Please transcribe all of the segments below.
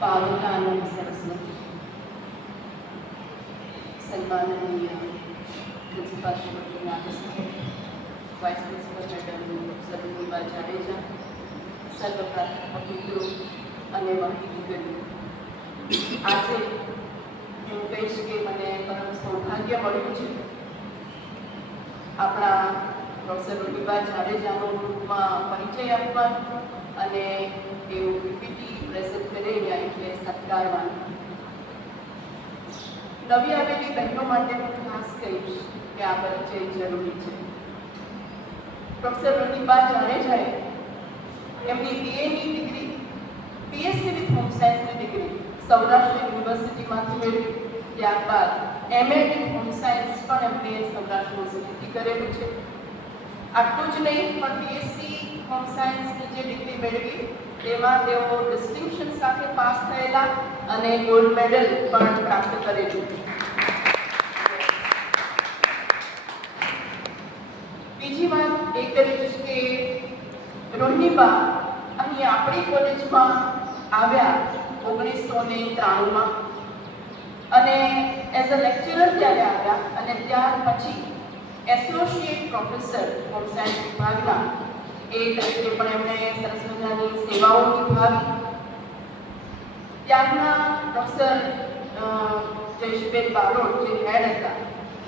पावना અને સરસ્વતી સન્માનનીય principal Shrimati Nagesh vice principal madam Sabiba Jadeja, સર્વ પ્રાથમિક મિત્રો અને માહિતીગણો, આજે હું કહીશ કે મને પરમ સૌભાગ્ય મળ્યું છે આપણા પ્રોફેસર સબીબા જાડેજાનો ગ્રુપમાં પરિચય આપવાનો અને એવું પીપીટી પ્રેઝન્ટ કરીને એટલે સત્કારવાનું. નવી આવેલી બહેનો માટે હું ખાસ કહીશ કે આ પરિચય જરૂરી છે. પ્રોફેસર સબીબા જાડેજાએ એમની બીએની ડિગ્રી, બીએસસી વિથ હોમ સાયન્સની ડિગ્રી સૌરાષ્ટ્ર યુનિવર્સિટીમાંથી મેળવી. ત્યારબાદ એમએ વિથ હોમ સાયન્સ પણ એમણે સૌરાષ્ટ્ર યુનિવર્સિટીથી કરેલું છે. આટલું જ નહીં, પણ બીએસસી હોમ સાયન્સની જે ડિગ્રી મેળવી તેમાં તેઓ ડિસ્ટિંક્શન સાથે પાસ થયેલા અને ગોલ્ડ મેડલ પણ પ્રાપ્ત કરેલું. બીજી વાત એ કરીશ કે રોહિણીબા અહીં આપણી કોલેજમાં આવ્યા 1993માં અને એઝ અ લેક્ચરર ત્યારે આવ્યા અને ત્યાર પછી એસોસિએટ પ્રોફેસર હોમ સાયન્સ વિભાગના એ તરીકે પણ એમણે સરસ મજાની સેવાઓ નિભાવી. ત્યારના પ્રોફેસર જયેશબેન બારોટ જે હેડ હતા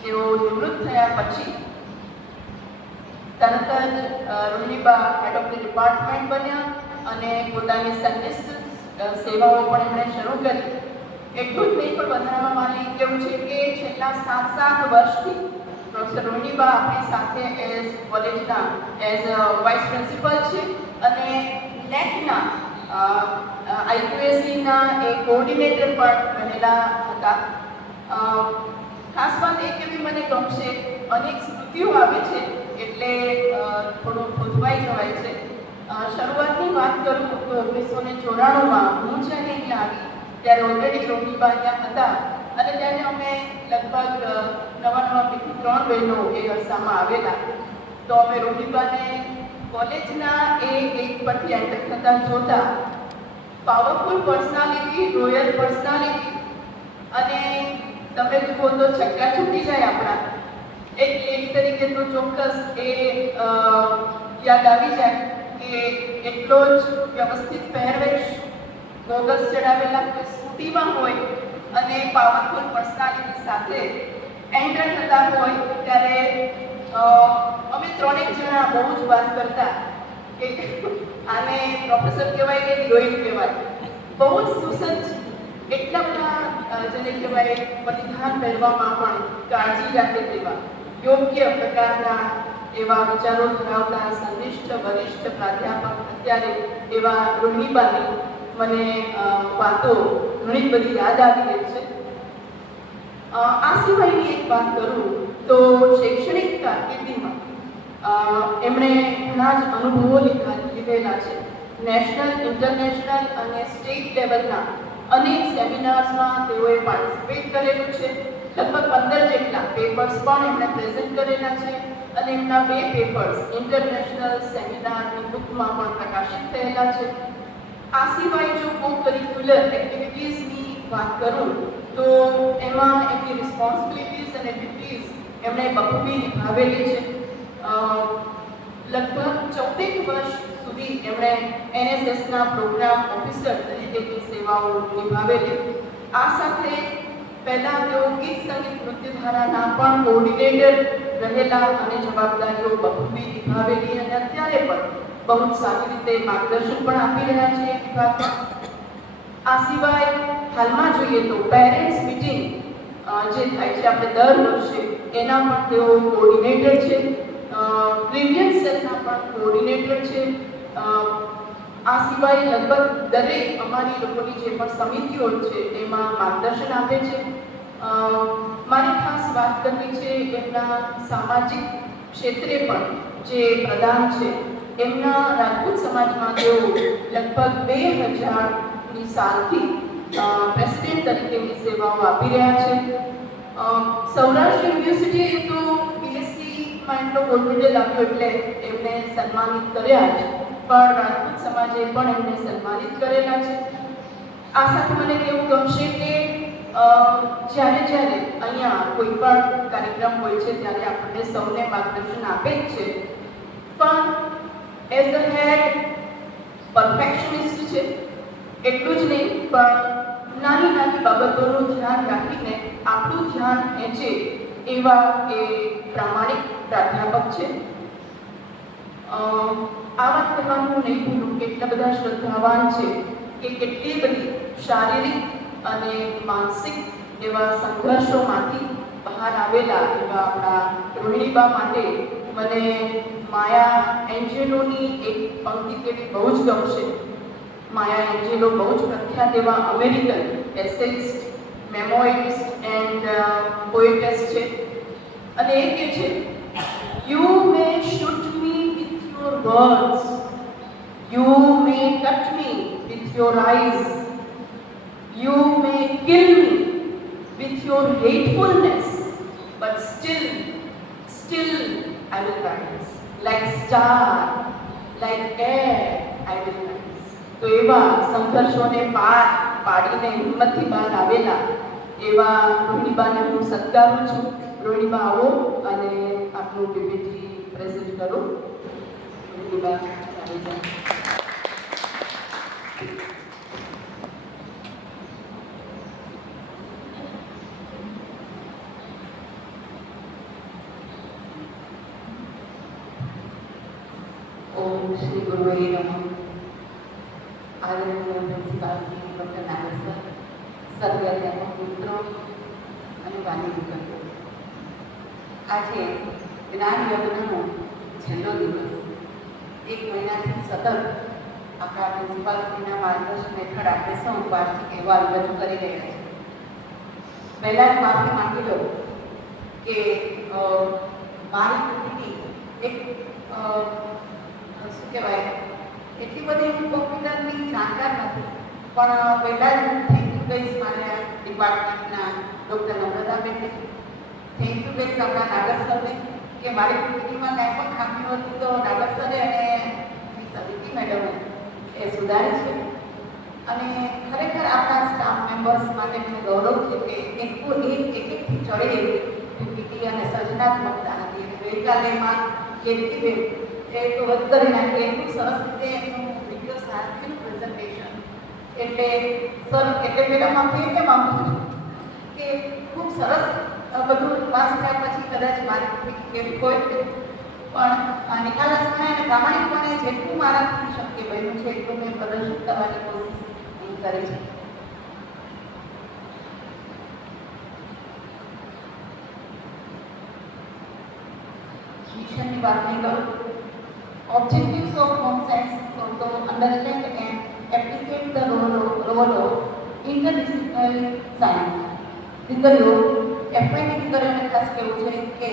તેઓ નિવૃત્ત થયા પછી તરત જ રોહિણીબા હેડ ઓફ ધ ડિપાર્ટમેન્ટ બન્યા અને પોતાની સંનિષ્ઠ સેવાઓ પણ એમણે શરૂ કરી. એટલું જ નહીં, પણ વધારામાં મારે કેવું છે કે છેલ્લા 7 વર્ષથી પ્રોફેસર રોહિણીબા આપણી સાથે એઝ કોલેજના એઝ વાઇસ પ્રિન્સિપલ છે અને નેટના આઈક્યુએસીના એ કોઓર્ડિનેટર પણ રહેલા હતા. ખાસ વાત એ કે મને ગમશે, અનેક સ્મૃતિઓ આવે છે એટલે થોડું ખોદવાઈ જવાય છે. શરૂઆતની વાત કરું તો 1994માં હું જ્યારે અહીંયા આવી ત્યારે ઓલરેડી રોહિણીબા અહીંયા હતા અને ત્યારે અમે લગભગ નવા 3 બહેનો એ અરસામાં આવેલા. તો અમે રોહિણીબાને કોલેજના એ ગેટ પરથી એન્ટર થતા જોતા પાવરફુલ પર્સનાલિટી, રોયલ પર્સનાલિટી અને તમે જુઓ તો છક્કા છૂટી જાય આપણા. એક લેડી તરીકે તો ચોક્કસ એ યાદ આવી જાય કે એટલો જ વ્યવસ્થિત પહેરવેશ, ગોગલ્સ ચડાવેલા કોઈ સ્કૂટીમાં હોય અને પાવરફુલ પર્સનાલિટી સાથે એન્ટર થતા હોય ત્યારે અમે 3 જણા બહુ જ વાત કરતા કે આને પ્રોફેસર કહેવાય કે હિરોઈન કહેવાય. બહુ જ સુસજ્જ, એટલા બધા જેને કહેવાય પરિધાન પહેરવામાં પણ કાળજી રાખે તેવા યોગ્ય પ્રકારના એવા વિચારો ધરાવતા સંનિષ્ઠ વરિષ્ઠ પ્રાધ્યાપક અત્યારે એવા રોહિણીબાની મને વાતો ઘણી બધી યાદ આવી રહી છે. આ સિવાયની એક વાત કરું તો શૈક્ષણિક કારકિર્દીમાં એમણે ઘણા જ અનુભવો લીધેલા છે. નેશનલ, ઇન્ટરનેશનલ અને સ્ટેટ લેવલના અનેક સેમિનાર્સમાં તેઓએ પાર્ટિસિપેટ કરેલું છે. લગભગ 15 જેટલા પેપર્સ પણ એમણે પ્રેઝન્ટ કરેલા છે અને એમના 2 પેપર્સ ઇન્ટરનેશનલ સેમિનારની બુકમાં પણ પ્રકાશિત થયેલા છે. આ સિવાય જો કો કરિક્યુલર એક્ટિવિટીઝની વાત કરું તો એમાં એમની રિસ્પોન્સિબિલિટીઝ અને ડ્યુટીઝ એમણે બખૂબી નિભાવેલી છે. લગભગ 14 વર્ષ સુધી એમણે એનએસએસના પ્રોગ્રામ ઓફિસર તરીકેની સેવાઓ નિભાવેલી. આ સાથે પહેલાં તેઓ ગીત સંગીત નૃત્યધારાના પણ કોઓર્ડિનેટર રહેલા અને જવાબદારીઓ બખૂબી નિભાવેલી અને અત્યારે પણ બહુ જ સારી રીતે માર્ગદર્શન પણ આપી રહ્યા છે વિભાગમાં. આ સિવાય હાલમાં જોઈએ તો પેરેન્ટ્સ મીટિંગ જે થાય છે આપણે દર વર્ષે એના પણ તેઓ કોઓર્ડિનેટર છે. ગ્રીવિયન્સ સેલના પણ કોઓર્ડિનેટર છે. આ સિવાય લગભગ દરેક અમારી લોકોની જે પણ સમિતિઓ છે એમાં માર્ગદર્શન આપે છે. મારે ખાસ વાત કરવી છે એમના સામાજિક ક્ષેત્રે પણ જે પ્રદાન છે. એમના રાજપૂત સમાજમાં તેઓ લગભગ 2000ની સાલથી પ્રેસિડેન્ટ તરીકેની સેવાઓ આપી રહ્યા છે. સૌરાષ્ટ્ર યુનિવર્સિટીએ તો બીએસસીમાં એટલો ગોલ્ડ મેડલ આપ્યો એટલે એમને સન્માનિત કર્યા છે, પણ રાજપૂત સમાજે પણ એમને સન્માનિત કરેલા છે. આ સાથે મને કહેવું ગમશે કે જ્યારે જ્યારે અહીંયા કોઈ પણ કાર્યક્રમ હોય છે ત્યારે આપણને સૌને માર્ગદર્શન આપે જ છે, પણ એઝ અ હેડ પરફેક્શનિસ્ટ છે એટલું જ નહીં, પણ નાની નાની બાબતોનું ધ્યાન રાખીને આપણું ધ્યાન ખેંચે એવા એ પ્રામાણિક પ્રાધ્યાપક છે. આ વાત કરવાનું હું નહીં ભૂલું કે એટલા બધા શ્રદ્ધાવાન છે કે કેટલી બધી શારીરિક અને માનસિક એવા સંઘર્ષોમાંથી બહાર આવેલા એવા આપણા રોહિણીબા માટે મને માયા એન્જેલોની એક પંક્તિ કેવી બહુ જ ગમશે. માયા એન્જેલો બહુ જ પ્રખ્યાત એવા અમેરિકન એસેઇસ્ટ, મેમોઇસ્ટ એન્ડ પોએટેસ છે, અને એ કહે છે, you may shoot me with your words, you may cut me with your eyes, you may kill me with your hatefulness, but still I will rise. Like star, like air, I will rise. તો એવા સંઘર્ષોને પાડીને હિંમતથી બહાર આવેલા એવા રોહિણીબાને હું સત્કારું છું. રોહિણીબા, આવો અને આપનું પીપીટી પ્રેઝન્ટ કરો. રોહિણીબા જાડેજા. ઓમ શ્રી ગુરુવે નમઃ. આદરણીય પ્રિન્સિપાલ શ્રી ડૉક્ટર નાગર સર, સર્વે અધ્યાપક મિત્રો અને વાલી મિત્રો, આજે જ્ઞાન યજ્ઞનો છેલ્લો દિવસ. એક મહિનાથી સતત આપણા પ્રિન્સિપાલ શ્રીના માર્ગદર્શન હેઠળ આપણે સૌ વાર્ષિક અહેવાલ રજૂ કરી રહ્યા છીએ. પહેલાં માફી માંગી લો કે મારી કૃતિ એક શું કહેવાય, એટલી બધી કોમ્પ્યુટરની જાણકાર નથી, પણ પહેલાં જ થેન્ક યુ કહીશ મારા ડિપાર્ટમેન્ટના ડૉક્ટર નમ્રતાબેનને, થેન્ક યુ કહીશ આપણા નાગર સરને કે મારી કૃતિમાં કાંઈ પણ ખામી હતી તો નાગર સરે અને સવિતી મેડમે એ સુધારી છે. અને ખરેખર આપણા સ્ટાફ મેમ્બર્સ માટે મને ગૌરવ છે કે એકથી ચડે એવી પીપીટી અને સર્જનાત્મકતા હતી. ગઈકાલેમાં કીર્તિબેન એ તો વધ કરી નાખી, એટલું સરસ રીતે એમનું વિડીયો સાથેનું પ્રેઝન્ટેશન. એટલે સર, એટલે મેડમ આપણે એટલે માગું છું કે ખૂબ સરસ બધું પાસ થયા પછી કદાચ મારી કેવી કોઈ પણ નિખાલસપણે અને પ્રામાણિકપણે જેટલું મારાથી શક્ય બન્યું છે એટલું મેં પ્રદર્શિત કરવાની કોશિશ કરી છે. મિશનની વાત નહીં કરું. Objectives of home science are to understand and appreciate the role of interdisciplinary science. દીકરીઓ, એફઆઈની દીકરીઓને ખાસ કહેવું છે કે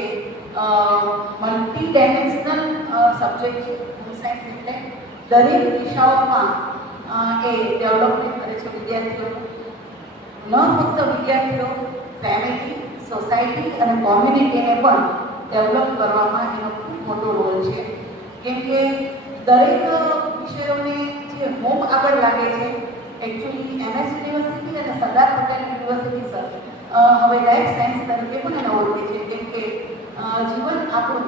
મલ્ટી ડાયમેન્શનલ સબ્જેક્ટ છે હોમ સાયન્સ, એટલે દરેક દિશાઓમાં એ ડેવલપમેન્ટ કરે છે વિદ્યાર્થીઓનું. ન ફક્ત વિદ્યાર્થીઓ, ફેમિલી, સોસાયટી અને કોમ્યુનિટીને પણ ડેવલપ કરવામાં એનો ખૂબ મોટો રોલ છે. કેમ કે દરેક વિષયોને જે હોમ આગળ લાગે છે, એકચ્યુઅલી એમએસ યુનિવર્સિટી અને સરદાર પટેલ યુનિવર્સિટી સર હવે લાઈફ સાયન્સ તરીકે પણ એને ઓળખે છે. કેમ કે જીવન આપણું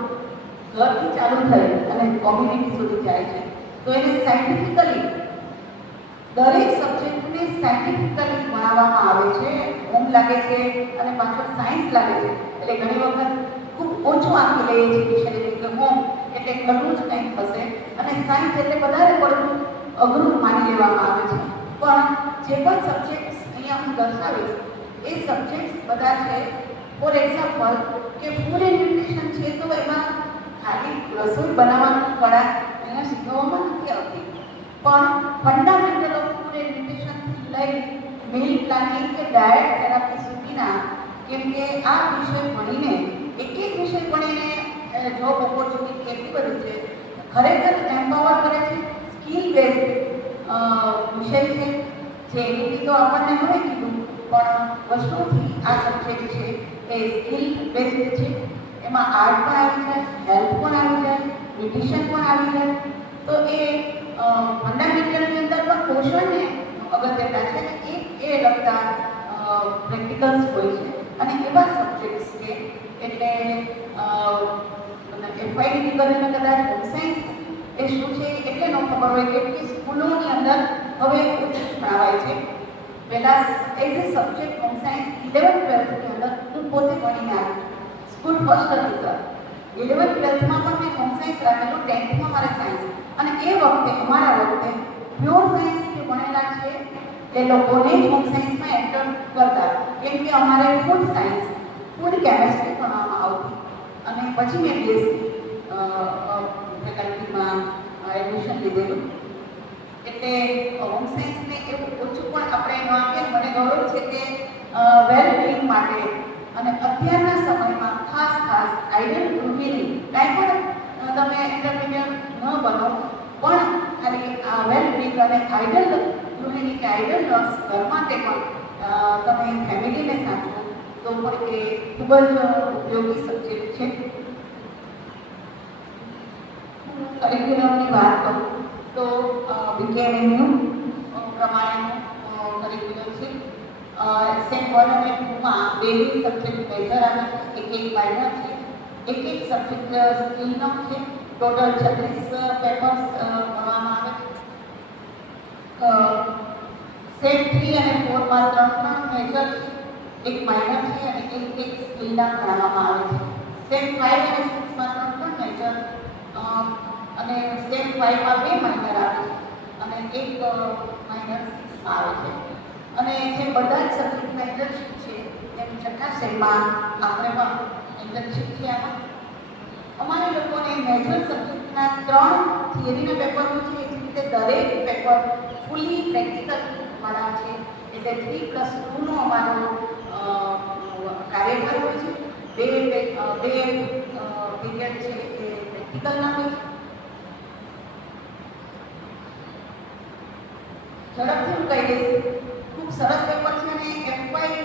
ઘરથી ચાલુ થઈ અને કોમ્યુનિટી સુધી જાય છે, તો એને સાયન્ટિફિકલી દરેક સબ્જેક્ટને સાયન્ટિફિકલી ભણાવવામાં આવે છે. હોમ લાગે છે અને પાછળ સાયન્સ લાગે છે, એટલે ઘણી વખત ખૂબ ઓછું આંકી લઈએ છીએ વિષય કે હોમ એટલે ઘણું જ કંઈક હશે અને સાયન્સ એટલે વધારે પડતું અઘરું માની લેવામાં આવે છે. પણ જે પણ સબ્જેક્ટ્સ અહીંયા હું દર્શાવીશ એ સબ્જેક્ટ્સ બધા છે. ફોર એક્ઝામ્પલ કે ફૂડ એન્ડ ન્યુટ્રિશન છે, તો એમાં ખાલી રસોઈ બનાવવાની કળા અહીંયા શીખવવામાં નથી આવતી, પણ ફંડામેન્ટલ ઓફ ફૂડ એન્ડ ન્યુટ્રિશનથી લઈ મીલ પ્લાનિંગ કે ડાયટ થેરાપી સુધીના, કેમ કે આ વિષય ભણીને એક વિષય ભણીને જોબ ઓપોર્ચ્યુનિટી કેટલી બધી છે, ખરેખર એમ્પાવર કરે છે. સ્કિલ બેઝડ વિષય છે, જે એની તો આપણને હવે કીધું, પણ વર્ષોથી આ સબ્જેક્ટ છે એ સ્કિલ બેઝડ છે. એમાં આર્ટ પણ આવી જાય, હેલ્થ પણ આવી જાય, ન્યુટ્રિશન પણ આવી જાય. તો એ ફંડામેન્ટલની અંદર પણ પોષણને અગત્યના છે અને એ લગતા પ્રેક્ટિકલ્સ હોય છે અને એવા સબ્જેક્ટ્સ છે એટલે એફઆઈની દીકરીને કદાચ હોમ સાયન્સ એ શું છે એટલે ન ખબર હોય કે સ્કૂલોની અંદર હવે ઓછું ભણાવાય છે. પહેલાં as a subject home science 11th-12thની અંદર હું પોતે ભણીને આવી સ્કૂલ ફર્સ્ટ હતી. 11th-12thમાં પણ મેં હોમ સાયન્સ રાખેલું, 10thમાં મારે સાયન્સ. અને એ વખતે અમારા વખતે પ્યોર સાયન્સ જે ભણેલા છે એ લોકોને જ હોમ સાયન્સમાં એન્ટર કરતા, કેમ કે અમારે ફૂડ સાયન્સ, ફૂડ કેમેસ્ટ્રી ભણવામાં આવતી. અને પછી મેં બીએસસી ફેકલ્ટીમાં એડમિશન લીધેલું. એટલે હોમ સાયન્સને એવું ઓછું પણ આપણે ન આપીએ. મને ગૌરવ છે કે વેલ બિંગ માટે અને અત્યારના સમયમાં ખાસ આઈડલ ગૃહિણી, કાંઈ પણ તમે એન્ટરપ્રિન્યોર ન બનો પણ ખાલી વેલ બિંગ અને આઈડલ ગૃહિણી કે આઈડલ નર્સ ઘર માટે પણ તમે ફેમિલીને સાચવો તો પણ એ ખૂબ જ ઉપયોગી સબ્જેક્ટ છે. કરિક્યુલમની વાત કરું તો બીકેએમયુ પ્રમાણેનું કરિક્યુલમ છે. સેમ 1 અને 2માં બેઝિક સબ્જેક્ટ મેજર આવે છે, એક માઇનર છે, એક સબ્જેક્ટ સ્કિલનો છે. ટોટલ 36 પેપર્સ ભણવામાં આવે છે. સેમ 3 અને 4માં 3 મેજર છે, એક માઇનર છે અને એક સ્કિલના ભણવામાં આવે છે. સેમ 5 અને 6માં 3 મેજર અને સેમ 5માં 2 માઇનર આવે છે અને એક માઇનર 6માં આવે છે. અને જે બધા જ સબ્જેક્ટના ઇન્ટર્નશીપ છે એમ છઠ્ઠા સેમમાં આપણે પણ ઇન્ટર્નશીપ છે. આમાં અમારે લોકોને મેજર સબ્જેક્ટના 3 થિયરીના પેપર હોય છે, એ રીતે દરેક પેપર ફૂલી પ્રેક્ટિકલ વાળા છે. એટલે 3+2નો અમારો કાર્યભાર હોય છે. બે પીરિયડ છે એ પ્રેક્ટિકલના હોય છે. ઝડપથી હું કહી દઈશ, ખૂબ સરસ પેપર છે અને એફવાય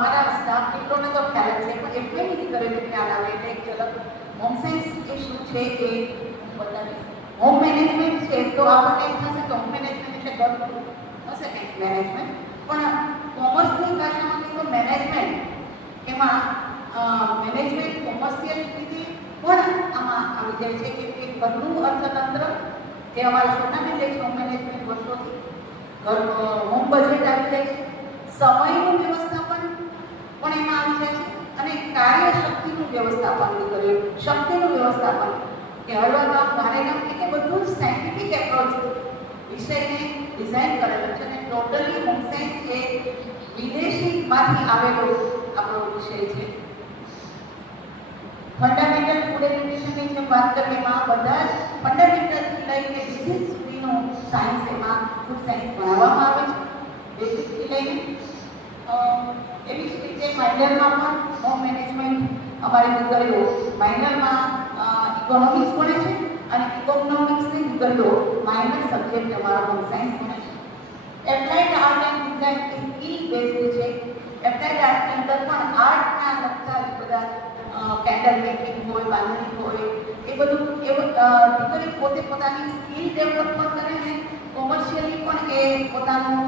મારા સ્ટાફ મિત્રોને તો ખ્યાલ જ છે, પણ એફવાયની દીકરીઓને ખ્યાલ આવે એટલે એક ઝલક હોમ સાયન્સ એ શું છે એ હું બતાવીશ. હોમ મેનેજમેન્ટ છે તો આપણને એમ થશે કે હોમ મેનેજમેન્ટ એટલે ઘરનું હશે કંઈક મેનેજમેન્ટ, પણ કોમર્સની ભાષામાં તો મેનેજમેન્ટ એમાં મેનેજમેન્ટ કોમર્શિયલ રીતે પણ આમાં આવી જાય છે, કેમ કે ઘરનું અર્થતંત્ર જે અમારા સોનાની લે છે હોમ મેનેજમેન્ટ વર્ષોથી હોમ બજેટ આવી જાય છે, સમયનું વ્યવસ્થાપન પણ એમાં આવી જાય છે અને કાર્યશક્તિનું વ્યવસ્થાપન કરીએ, શક્તિનું વ્યવસ્થાપન કે હળવા કામ ભારે કામ એટલે બધું જ સાયન્ટિફિક એપ્રોચ વિષયને ડિઝાઇન કરેલો છે. અને ટોટલી હોમ સાયન્સ એ વિદેશીમાંથી આવેલો આપણો વિષય છે. ફંડામેન્ટલ ફૂડ એજ્યુકેશનની જે વાત કરીએ એમાં બધા જ ફંડામેન્ટલથી લઈને ડિસીઝ સુધીનું સાયન્સ એમાં ફૂડ સાયન્સ ભણાવવામાં આવે છે, બેઝિકથી લઈને. એવી જ રીતે માઇનરમાં પણ હોમ મેનેજમેન્ટ અમારી દીકરીઓ માઇનરમાં ઇકોનોમિક્સ ભણે છે અને ઇકોનોમિક્સની દીકરીઓ માઇનર સબ્જેક્ટ અમારો હોમ સાયન્સ ભણે છે. Applied art and design A skill based છે. એપ્લાઇડ આર્ટની અંદર પણ આર્ટના લગતા જ બધા કેન્ડલ મેકિંગ હોય, બાંધણી હોય, એ બધું દીકરી પોતે પોતાની સ્કિલ ડેવલપ પણ કરે ને કોમર્શિયલી પણ એ પોતાનું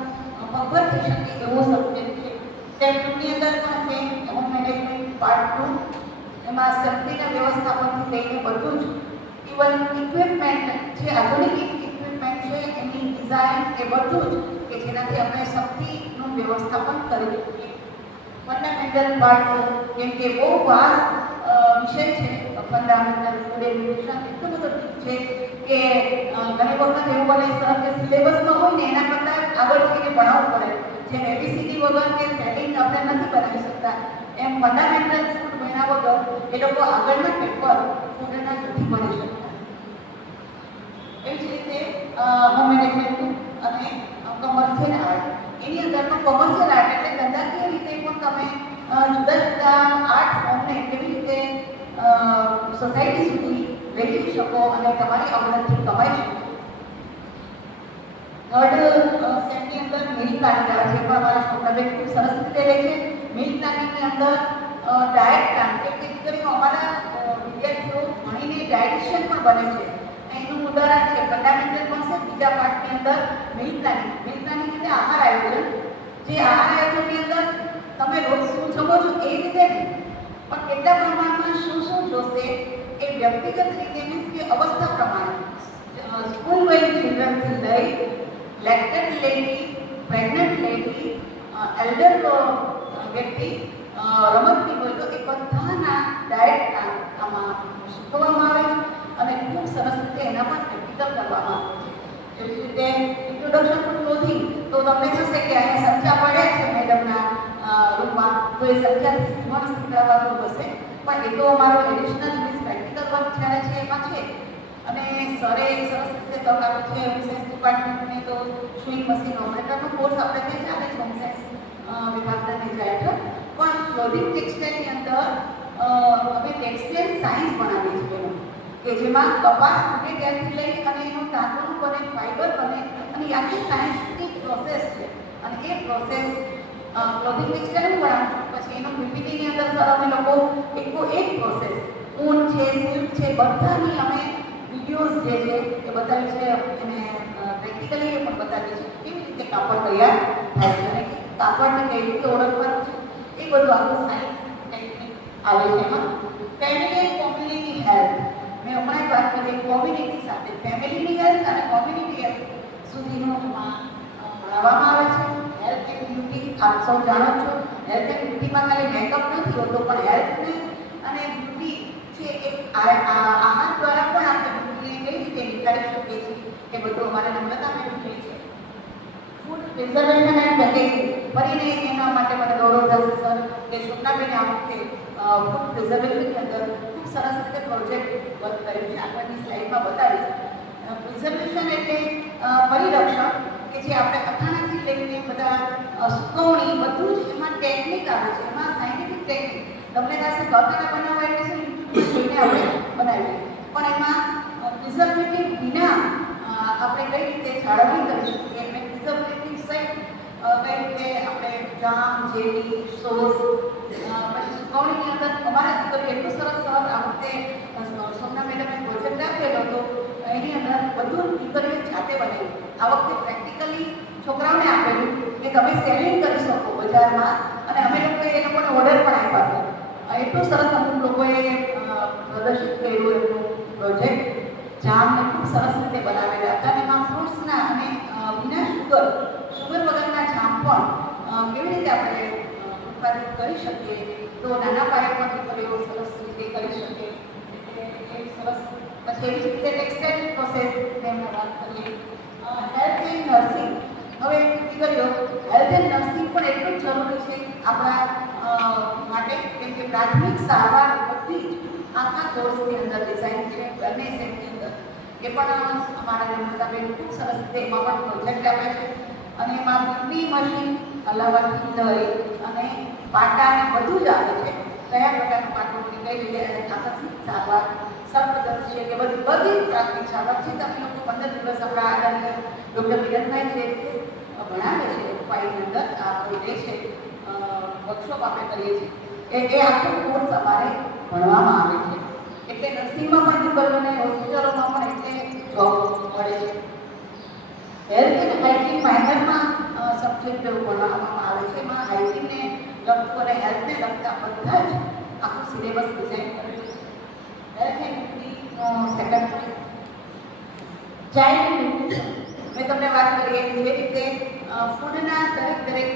પગભર થઈ શકે એવો સબ્જેક્ટ છે. સેફ્ટીની અંદર પણ સેમ હોમ મેનેજમેન્ટ પાર્ટ 2 એમાં સેફ્ટીના વ્યવસ્થાપનથી લઈને બધું જ ઇવન ઇક્વિપમેન્ટ જે આધુનિક ઇક્વિપમેન્ટ છે એની ડિઝાઇન એ બધું જ કે જેનાથી આપણે શક્તિનું વ્યવસ્થાપન કરી શકીએ. ફંડામેન્ટલ પાર્ટ કેમ કે બહુ વાસ્ટ વિષય છે ફંડામેન્ટલ ફૂડ એજ્યુકેશન, એટલું બધું છે કે ઘણી વખત એવું બને સર કે સિલેબસમાં હોય ને એના કરતાં આગળ જઈને ભણાવવું પડે. જેમ એબીસીડી વગર કે સ્પેલિંગ આપણે નથી બનાવી શકતા એમ ફંડામેન્ટલ ફૂડ ભણ્યા વગર એ લોકો આગળના પેપર ફૂડના નથી ભણી શકતા. એવી જ રીતે હોમ મેનેજમેન્ટ અને કોમર્શિયલ આર્ટ, એની અંદરનો કોમર્શિયલ આર્ટ એટલે ધંધાકીય રીતે પણ તમે જુદા જુદા આર્ટ ફોર્મને કેવી રીતે સોસાયટી સુધી લઈ જઈ શકો અને તમારી આવડતથી કમાઈ શકો. થર્ડ સેમની અંદર મિલ્ક પ્લાનિંગ આવે છે, પણ અમારા છોકરાબેન ખૂબ સરસ રીતે લે છે. મિલ્ક પ્લાનિંગની અંદર ડાયટ પ્લાન, કેમ કે દીકરીઓ અમારા વિદ્યાર્થીઓ ભણીને ડાયટિશિયન પણ બને છે. એનું ઉદાહરણ છે ફંડામેન્ટલ કોન્સેપ્ટ, બીજા પાર્ટની અંદર મિલ્ક પ્લાનિંગ. મિલ્ક પ્લાનિંગ એટલે આહાર આયોજન. જે આહાર આયોજનની અંદર તમે રોજ શું જમો છો એ રીતે નહીં, પણ કેટલા પ્રમાણમાં શું શું જોશે એ વ્યક્તિગત રીતે મીન્સ કે અવસ્થા પ્રમાણે સ્કૂલ ગોઈંગ ચિલ્ડ્રનથી લઈ lactate lady, pregnant lady, elder વ્યક્તિ, રમતવીર હોય તો એ બધાના ડાયટ આમાં શીખવવામાં આવે છે અને ખૂબ સરસ રીતે એના પર પ્રેક્ટિકલ કરવામાં આવે છે. એવી રીતે ઇન્ટ્રોડક્શન ટુ ક્લોથિંગ તો તમને થશે કે અહીંયા સંખ્યા પડ્યા છે મેડમના રૂમમાં, તો એ સંખ્યાથી સીવણ શીખવાડવાનું હશે, પણ એ તો અમારો એડિશનલ મીન્સ પ્રેક્ટિકલ વર્ક જ્યારે છે એમાં છે. અને સરે એક સરસ રીતે તક આપી છે હોમ સાયન્સ ડિપાર્ટમેન્ટને, તો સ્વિંગ મશીન ઓપરેટરનો કોર્સ આપણે ત્યાં ચાલે છે હોમ સાયન્સ વિભાગના નેજા હેઠળ. પણ ક્લોથિંગ ટેક્સટાઇલની અંદર અમે ટેક્સટાઇલ સાયન્સ ભણાવીએ છીએ કે જેમાં કપાસ ઉગે ત્યારથી લઈ અને એનું તાંતણું બને, ફાઈબર બને અને આખી સાયન્સની પ્રોસેસ છે. અને એ પ્રોસેસ ક્લોથિંગ ટેક્સટાઇલ ભણાવું. પછી એનું પીપીટીની અંદર સર અમે લોકો એક પ્રોસેસ ઊન છે, સિલ્ક છે, બધાની અમે વિડીયોઝ જે છે એ બતાવી છે અને પ્રેક્ટિકલી એ પણ બતાવીએ છીએ કેવી રીતે કાપડ તૈયાર થાય છે અને કાપડને કઈ રીતે ઓળખવાનું છે, એ બધું આખું સાયન્સ ટેકનિક આવે છે એમાં. ફેમિલી એન્ડ કોમ્યુનિટી હેલ્થ, મેં હમણાં જ વાત કરી કોમ્યુનિટી સાથે ફેમિલીની હેલ્થ અને કોમ્યુનિટી હેલ્થ સુધીનું ભણાવવામાં આવે છે. હેલ્થ એન્ડ બ્યુટી આપ સૌ જાણો છો, હેલ્થ એન્ડ બ્યુટીમાં ખાલી મેકઅપ નથી હોતો, પણ હેલ્થને અને બ્યુટી છે એ આહાર દ્વારા પણ આપણે બ્યુટીને કઈ રીતે નિખારી શકીએ છીએ એ બધું અમારે નમ્રતા મેળવી છે. ફૂડ પ્રિઝર્વેશન એન્ડ પેકેજિંગ, ફરીને એના માટે મને ગૌરવ થશે સર કે સ્વપ્નાબેને આ વખતે ફૂડ પ્રિઝર્વેશનની અંદર ખૂબ સરસ રીતે પ્રોજેક્ટ વર્ક કર્યું છે. આગળની સ્લાઇડમાં બતાવીશ. પ્રિઝર્વેશન એટલે પરિરક્ષણ કે જે આપણે અથાણાથી લઈને બધા સુકવણી બધું જ એમાં ટેકનિક આવે છે, એમાં સાયન્ટિફિક ટેકનિક. તમને થશે અથાણા બનાવવા એટલે શું યુટ્યુબમાં જોઈને આપણે બનાવીએ, પણ એમાં પ્રિઝર્વેટિવ વિના આપણે કઈ રીતે જાળવણી કરી શકીએ અને પ્રિઝર્વેટિવ સહિત કઈ રીતે આપણે જામ, જેલી, સોસ, પછી સુકવણીની અંદર અમારા દીકરીઓ એટલું સરસ સરસ આ વખતે સોમના મેડમે પ્રોજેક્ટ આપેલો હતો, એની અંદર બધું દીકરીઓ જાતે બનાવ્યું. આ વખતે પ્રેક્ટિકલી છોકરાઓને આપેલું કે તમે સેલિંગ કરી શકો બજારમાં, અને અમે લોકોએ એ લોકોને ઓર્ડર પણ આપ્યા છે. એટલું સરસ અમુક લોકોએ પ્રદર્શિત કર્યું એમનું પ્રોજેક્ટ. જામને ખૂબ સરસ રીતે બનાવેલા હતા અને એમાં ફ્રૂટ્સના અને વિના શુગર વગરના જામ પણ કેવી રીતે આપણે ઉત્પાદિત કરી શકીએ, તો નાના પાયે પણ દીકરીઓ સરસ રીતે કરી શકે એટલે એ સરસ. પછી એવી જ રીતે ટેક્સટાઇલ પ્રોસેસ એમને વાત કરીએ. હેલ્થ એન્ડ નર્સિંગ, હવે દીકરીઓ હેલ્થ એન્ડ નર્સિંગ પણ એટલું જ જરૂરી છે આપણા માટે, કેમ કે પ્રાથમિક સારવાર બધી જ આખા કોર્સની અંદર ડિઝાઇન છે વેલનેસની અંદર. એ પણ અમારા નમ્રતાબેન ખૂબ સરસ રીતે એમાં પણ પ્રોજેક્ટ આપે છે અને એમાં બીપી મશીન હલાવવાથી લઈ અને પાટા અને બધું જ આવે છે. કયા પ્રકારના પાટો કે કઈ રીતે આકસ્મિક સારવાર, સર્પદંશ છે કે બધી પ્રાથમિક સારવાર છે. તમે લોકો 15 દિવસ આપણા આદરણીય ડૉક્ટર વિરનભાઈ જે ભણાવે છે ફાઇલની અંદર આ કોઈ છે વર્કશોપ આપણે કરીએ છીએ એ આખો કોર્સ અમારે ભણવામાં આવે છે. એટલે નર્સિંગમાં પણ દીકરીઓને હોસ્પિટલોમાં પણ એટલે જોબ મળે છે. હેલ્થ એન્ડ હાઇજીન માઇનરમાં સબ્જેક્ટ ભણવામાં આવે છે. એમાં હાઇજીનને લગતું અને હેલ્થને લગતા બધા જ આખું સિલેબસ ડિઝાઇન કરેલું છે. હેલ્થ એન્ડ બ્યુટીનો સેકન્ડ પોઈન્ટ ચાઇલ્ડ ન્યુટ્રિશન. મેં તમને વાત કરી એમ જે રીતે ફૂડના દરેક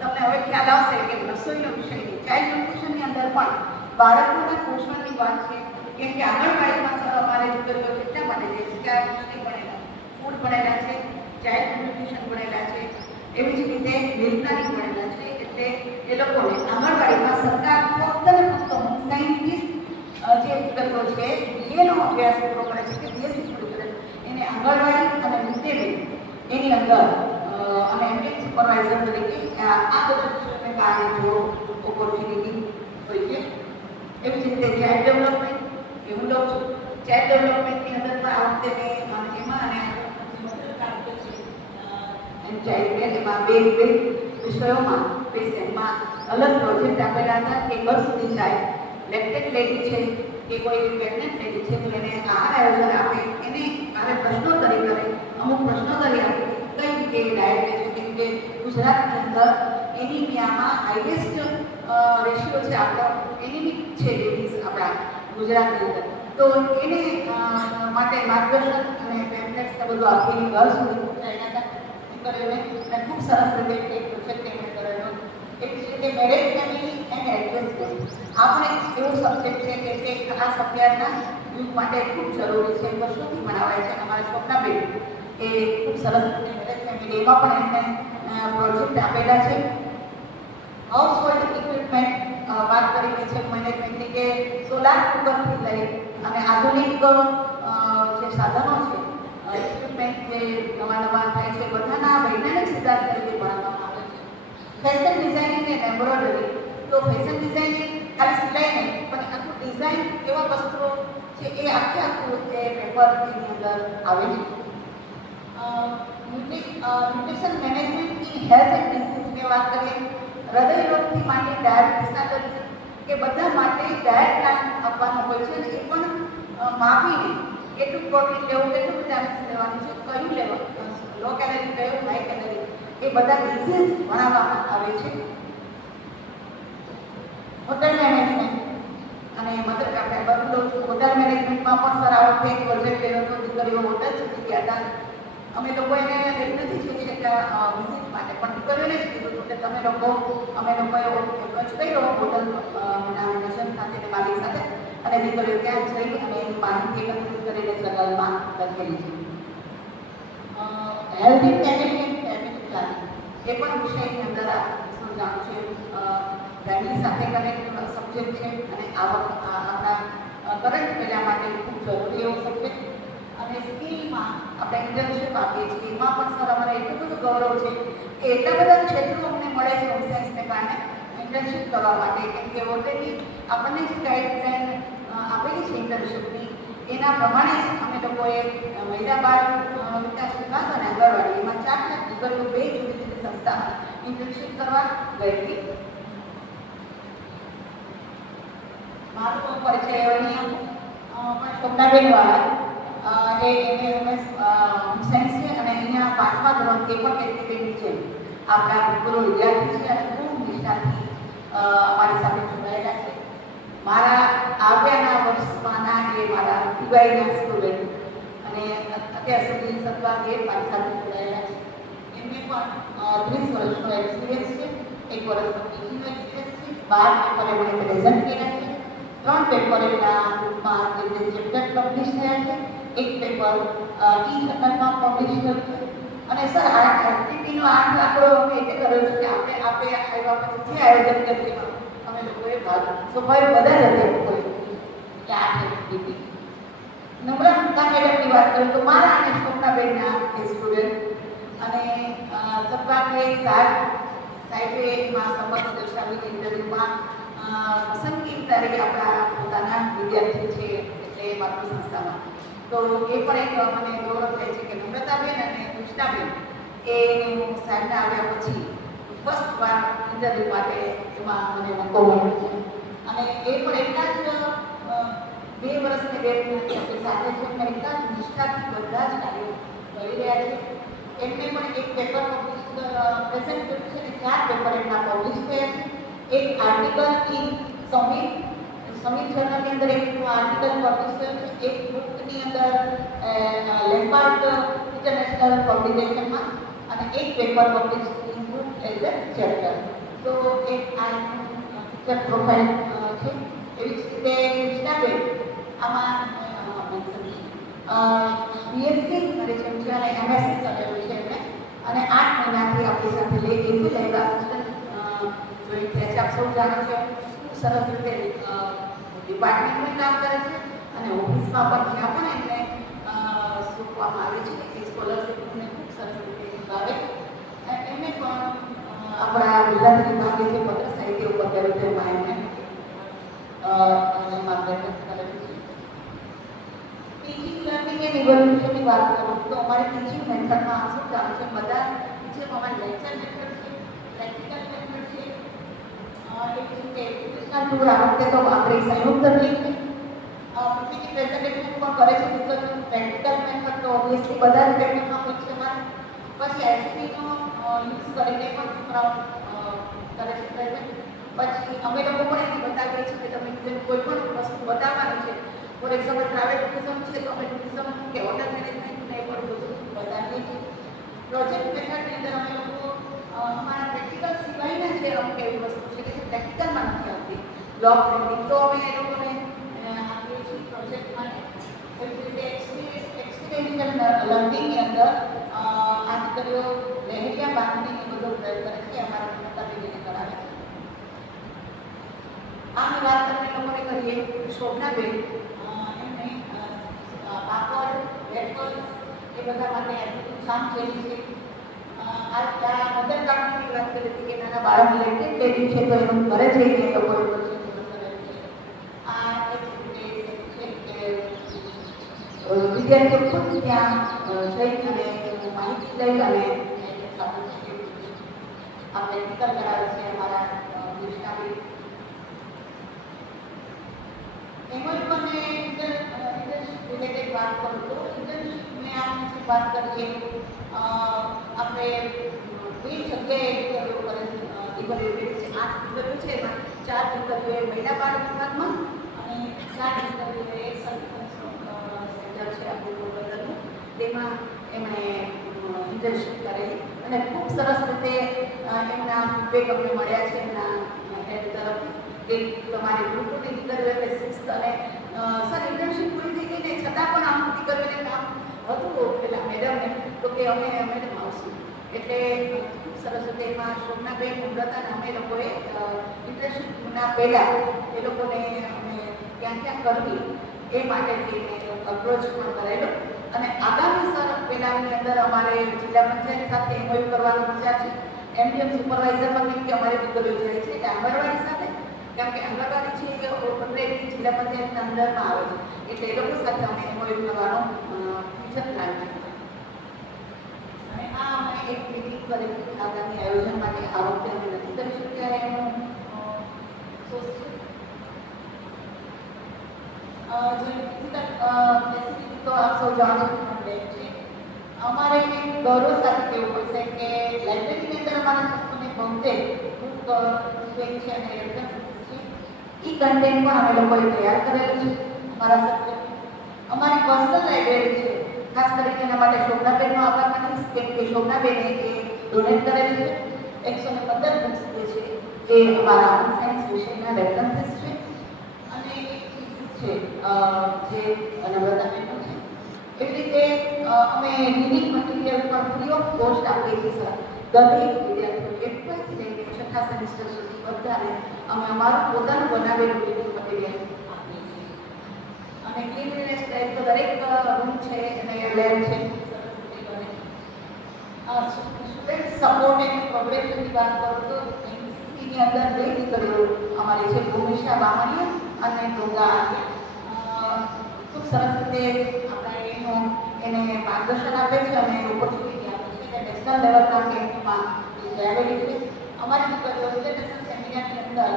તમને હવે ખ્યાલ આવશે કે રસોઈનો વિષય છે. ચાઇલ્ડ ન્યુટ્રિશનની અંદર પણ બાળકોના પોષણની વાત છે, કેમ કે આંગણવાડીમાં સર અમારે દીકરીઓ કેટલા ભણેલી છે, ચાર વિષય ભણેલા, ફૂડ ભણેલા છે, ચાઇલ્ડ ન્યુટ્રિશન ભણેલા છે, એવી જ રીતે મિલ્ક પ્લાનિંગ ભણેલા છે. એટલે એ લોકોને આંગણવાડીમાં સરકાર ફક્ત ને ફક્ત હોમ સાયન્ટિસ્ટ જે દીકરીઓ છે એનો અભ્યાસ પૂરો કરે છે કે બીએસસી પૂરું કરે એને આંગણવાડી અને મિડ ડે મીલ એની અંદર અને એમડી સુપરવાઇઝર તરીકે આ બધા વિષયોને કારણે જો ઓપોર્ચ્યુનિટી હોય છે. એવી જ રીતે ચાઇલ્ડ ડેવલપમેન્ટ એ હું લઉં છું. ચાઇલ્ડ ડેવલપમેન્ટની અંદર પણ આ વખતે મેં એમાં અને ચાઇલ્ડ કેર એમાં બે વિષયોમાં એમાં અલગ પ્રોજેક્ટ આપેલા હતા કે ઘર સુધી જાય લેક્ટેન્ટ લેડી છે કે કોઈ પ્રેગ્નન્ટ લેડી છે તો એને આહાર આયોજન આપે, એને આને પ્રશ્નોત્તરી કરે, અમુક પ્રશ્નોત્તરી આપે કઈ રીતે ડાયટ લે છે. કેમ કે ગુજરાતની અંદર એનિમિયામાં હાઈએસ્ટ રેશિયો છે આપણો એનિમિક છે લેડીઝ આપણા ગુજરાતની અંદર. તો એને માટે માર્ગદર્શન અને પેમ્પલેટ્સ ને બધું આપીને ઘર સુધી પહોંચાડ્યા હતા દીકરીઓને, અને ખૂબ સરસ રીતે એક પ્રોજેક્ટ એમણે કરેલો. એક છે મેરેજ ફેમિલી એન્ડ એડજસ્ટમેન્ટ. આપણે એવો સબ્જેક્ટ છે કે જે ખાસ અત્યારના યુથ માટે ખૂબ જરૂરી છે, વર્ષોથી ભણાવાય છે. અમારા સ્વપ્નાબેન એ ખૂબ સરસ રીતે મેરેજ ફેમિલી એમાં પણ એમને પ્રોજેક્ટ આપેલા છે. હાઉસ હોલ્ડ ઇક્વિપમેન્ટ વાત કરીને છે મેનેજમેન્ટની કે સોલાર કુકરથી લઈ અને આધુનિક જે સાધનો છે ઇક્વિપમેન્ટ જે નવા થાય છે બધાના વૈજ્ઞાનિક સિદ્ધાંત તરીકે ભણાવવામાં આવે છે. Fashion designing and embroidery. તો ફેશન ડિઝાઇનિંગ ખાલી સિલાઈ નહીં પણ આખું ડિઝાઇન એવા વસ્ત્રો છે એ આખું એ પેપરની અંદર આવે છે. Nutrition management in health and ડિઝીઝની વાત કરીએ, હૃદય રોગથી માંડી ડાયાબિટીસના દર્દી એ બધા માટે ડાયટ પ્લાન આપવાનો હોય છે અને એ પણ માપીને કેટલું પ્રોટીન લેવું, કેટલું વિટામિન્સ લેવાનું છે, કયું લેવાનું, લો કેલરી કયું, હાઈ કેલરી, એ બધા ડિઝીઝ ભણાવવામાં આવે છે. હોટલ મેનેજમેન્ટ અને મતલબ આપણે બધું હોટલ મેનેજમેન્ટમાં પણ સર આ વખતે એક પ્રોજેક્ટ લેવો હતો, દીકરીઓ હોટલ સુધી ગયા હતા. અમે લોકો એને લઈ નથી જઈ શક્યા વિઝિટ માટે, પણ દીકરીઓને જ કીધું હતું કે તમે લોકો અમે લોકોએ એપ્રોચ કર્યો હોટલ મેનેજર સાથે ને માલિક સાથે, અને દીકરીઓ ત્યાં જઈ અને એની માહિતી એકત્રિત કરીને જર્નલમાં લખેલી છે. Healthy family and family planning એ પણ વિષયની અંદર આ સમજાવું છે. ફેમિલી સાથે કનેક્ટ સબ્જેક્ટ છે અને આપણા કરંટ પેલા માટે ખૂબ જરૂરી એવો સબ્જેક્ટ. અને સ્કિલમાં આપણે ઇન્ટર્નશિપ આપીએ છીએ, એમાં પણ સર અમારે એટલું બધું ગૌરવ છે કે એટલા બધા ક્ષેત્રો અમને મળે છે હોમ સાયન્સને કારણે ઇન્ટર્નશિપ કરવા માટે. કેમ કે ઓલરેડી આપણને જે ગાઈડલાઈન આપેલી છે ઇન્ટર્નશિપની એના પ્રમાણે જ અમે લોકોએ મહિલા બાળ વિકાસ વિભાગ અને આંગણવાડી એમાં 4 લાખ દીકરીઓ 2 જુદી જુદી સંસ્થામાં ઇન્ટર્નશિપ કરવા ગઈ. મારો પરિચય અહીંયા પણ સ્વપ્નાબેન વાળા એ એમએસ સાયન્સ છે અને અહીંયા 5મા ધોરણથી પણ કેટેગરી છે. આપણા ભૂતપૂર્વ વિદ્યાર્થી છે અને ખૂબ નિષ્ઠાથી અમારી સાથે જોડાયેલા છે. મારા આવ્યાના વર્ષમાંના એ મારા ટીવાયના સ્ટુડન્ટ અને અત્યાર સુધી સત્વાગે મારી સાથે જોડાયેલા છે. એમને પણ 30 વર્ષનો એક્સપિરિયન્સ છે, 1 વર્ષનો ટીચિંગ એક્સપિરિયન્સ છે, 12 પેપર એમણે પ્રેઝન્ટ કર્યા છે, 3 પેપર એમના ગ્રુપમાં જે ચેપ્ટર પબ્લિશ થયા છે, 1 પેપર જર્નલમાં પબ્લિશ થયું છે. અને સર આ એક્ટિવિટીનો આંકડો અમે એટલે કર્યો છે કે આપણે આવ્યા પછી જે આયોજન કરીએ અમે લોકોએ ભાગ સ્વભાવિક બધા જ અધ્યાપકોએ કે આ એક્ટિવિટી. નમ્રતા મેડમની વાત કરું તો મારા અને સ્વપ્નાબેનના એ સ્ટુડન્ટ અને સત્વાગે સાહેબેમાં સંબંધ દર્શાવી ઇન્ટરવ્યૂમાં પસંદગી તારીખ આપણા પોતાના વિદ્યાર્થી છે એટલે માતૃ સંસ્થામાં. તો એ પણ એક મને ગૌરવ થાય છે કે નમ્રતાબેન અને કૃષ્ણાબેન એ સાહેબના આવ્યા પછી ફર્સ્ટ વાર ઇન્ટરવ્યૂ માટે એમાં મને મોકો મળ્યો છે. અને એ પણ એટલા જ 2 વર્ષની બેટની સાથે છે અને એટલા જ નિષ્ઠાથી બધા જ કાર્યો કરી રહ્યા છે. એમને પણ 1 પેપર પ્રેઝન્ટ કર્યું છે અને 4 પેપર એમના પબ્લિશ થયા છે. એક આર્ટિકલ ઇન સમિત જર્નલની અંદર એક આર્ટિકલ પબ્લિશ થયો છે, એક બુકની અંદર લેમ્પાર્ડ ઇન્ટરનેશનલ પબ્લિકેશનમાં અને 1 paper publish in book as a chapter. તો એક આ ટીચર પ્રોફાઇલ છે. એવી જ રીતે કૃષ્ણાબેન આમાં બીએસસી કરે છે અને એમએસસી કરેલું છે એમણે અને 8 મહિનાથી આપણી સાથે એવી લેબ આસિસ્ટન્ટ જોઈન થયા છે. આપ સૌ જાણો છો ખૂબ સરસ રીતે ડિપાર્ટમેન્ટનું કામ કરે છે અને ઓફિસમાં પણ જ્યાં પણ એમને સોંપવામાં આવે છે એ સ્કોલરશીપને ખૂબ સરસ રીતે નિભાવે. એમને પણ આપણા ગુજરાતી વિભાગે જે પત્ર સાહિત્ય ઉપર કર્યું છે એમાં એમને માર્ગદર્શન કરેલું છે. ટીચિંગ લર્નિંગ એન્ડ ઇવોલ્યુશનની વાત કરું તો અમારે ટીચિંગ મેથડમાં શું ચાલુ છે, બધા ટીચર અમારે લેક્ચર મેથડ છે, પ્રેક્ટિકલ મેથડ છે, એક રીતે એજ્યુકેશનલ ટૂર આ વખતે તો આપણે સંયુક્ત રીતે પીપીટી પ્રેઝન્ટેશન પણ કરે છે બીકોઝ પ્રેક્ટિકલ મેથડ તો ઓબ્વિયસલી બધા જ પ્રેક્ટિકલમાં હોય છે મારે પછી એચપીનો યુઝ કરીને પણ છોકરાઓ કરે છે પ્રેઝન્ટ પછી અમે લોકો પણ એને બતાવીએ છીએ કે તમે કીધું કોઈ પણ વસ્તુ બતાવવાની છે ફોર એક્ઝામ્પલ ટ્રાવેલ ટુરિઝમ છે તો અમે ટુરિઝમ કે હોટલ મેનેજમેન્ટને એ પણ બધું બતાવીએ છીએ પ્રોજેક્ટ મેથડની અંદર અમે લોકો અમારા પ્રેક્ટિકલ સિવાયના જે અમુક એવી વસ્તુ છે કે જે પ્રેક્ટિકલમાં નથી આવતી બ્લોક પ્રિન્ટિંગ તો અમે એ લોકોને આપીએ છીએ પ્રોજેક્ટ માટે એવી રીતે એક્સપિરિયન્શિયલ લર્નિંગની અંદર આ દીકરીઓ લહેરિયા બાંધણીની બધો પ્રયોગ કરે છે અમારા મોટા બેને કરાવે છે આની વાત તમને લોકોને કરીએ શોભનાબેન એમને પાપડ વેફર્સ એ બધા માટે એપ્લિકેશન કામ કરી છે આ મધર કાર્ડની વાત કરી હતી કે નાના બાળક ઇલેક્ટ્રિક લેડી છે તો એનું ઘરે જઈને એ લોકો આ એક છે કે વિદ્યાર્થીઓ ખુદ ત્યાં જઈને માહિતી લઈ અને આ પ્રેક્ટિકલ કરાવે છે અમારા કૃષ્ણાબેન એમાં મને ઇન્ટર્નશિપ રિલેટેડ વાત કરું તો ઇન્ટર્નશિપ મેં આપની વાત કરીએ આપણે બે જગ્યાએ દીકરીઓ કરે છે દીકરીઓ છે 8 દીકરીઓ છે એમાં 4 દીકરીઓએ મહિલા બાળ વિભાગમાં અને 4 દીકરીઓએ સર્વિસ સેન્ટર છે આપણું પોરબંદરનું તેમાં એમણે ઇન્ટર્નશિપ કરેલી અને ખૂબ સરસ રીતે એમના ફીડબેક અમને મળ્યા છે એમના હેડ તરફથી કે તમારી ગ્રુપની દીકરીઓ એટલે શિસ્ત અને સર ઇન્ટર્નશિપ પૂરી થઈ ગઈ ને છતાં પણ આમ દીકરીઓને કામ હતું પેલા મેડમને તો કે અમે મેડમ આવશું એટલે ખૂબ સરસ રીતે એમાં શોભનાબેન નમ્રતાને અમે લોકોએ ઇન્ટર્નશિપના પહેલાં એ લોકોને અમે ક્યાં ક્યાં કરવી એ માટેથી અપ્રોચ પણ કરેલો અને આગામી સર પહેલાંની અંદર અમારે જિલ્લા પંચાયત સાથે એમઓયુ કરવાનો વિચાર છે એમડીએમ સુપરવાઇઝરમાં કેમ કે અમારી દીકરીઓ જાય છે એટલે આંગણવાડી સાથે કેમ કે આંગણવાડી છે એ ઓલરેડી જિલ્લા પંચાયતના અંદરમાં આવે છે એટલે એ લોકો સાથે અમે એમઓયુ કરવાનો ફ્યુચર પ્લાન છે અને આ અમે એક મિટિંગ કરી આગામી આયોજન માટે આ વખતે અમે નથી કરી શક્યા એનું સોચ છે જે ફિઝિકલ ફેસિલિટી તો આપ સૌ જાણો છો છે અમારે એક ગૌરવ સાથે કહેવું પડશે કે લાઇબ્રેરીની અંદર અમારા છોકરોને બોતેર બુક છે અને રેફરન્સીસ છે એ કન્ટેન્ટ પણ અમે લોકોએ તૈયાર કરેલું છે અમારા સબ્જેક્ટ અમારી પર્સનલ લાઇબ્રેરી છે ખાસ કરીને એના માટે શોભનાબેનનો આભાર માનીશ કેમ કે શોભનાબેને એ ડોનેટ કરેલી છે 115 બુક્સ જે છે એ અમારા સાયન્સ વિષયના રેફરન્સીસ છે અને એક છે જે નમ્રતાબેનનું છે એવી રીતે અમે રીડિંગ મટીરિયલ પણ ફ્રી ઓફ કોસ્ટ આપીએ છીએ સર દરેક વિદ્યાર્થીઓ એફવાયથી લઈને છઠ્ઠા સેમિસ્ટર સુધી બધાને અમે અમારું પોતાનું બનાવેલું રીડિંગ મટીરિયલ આપીએ છીએ અને ક્લીનલીનેસ ટાઈપ તો દરેક રૂમ છે અને લેબ છે સ્ટુડન્ટ સપોર્ટ એન્ડ પ્રોગ્રેશનની વાત કરું તો એનસીસીની અંદર 2 દીકરીઓ અમારી છે ભૂમિશા બામણીયા અને ડોંગા ખૂબ સરસ રીતે એને માર્ગદર્શન આપે છે અને ઓપોર્ચ્યુનિટી આપે છે કે નેશનલ લેવલના કેમ્પમાં આવેલી છે અમારી દીકરીઓ ઇન્ટરનેશનલ સેમિનારની અંદર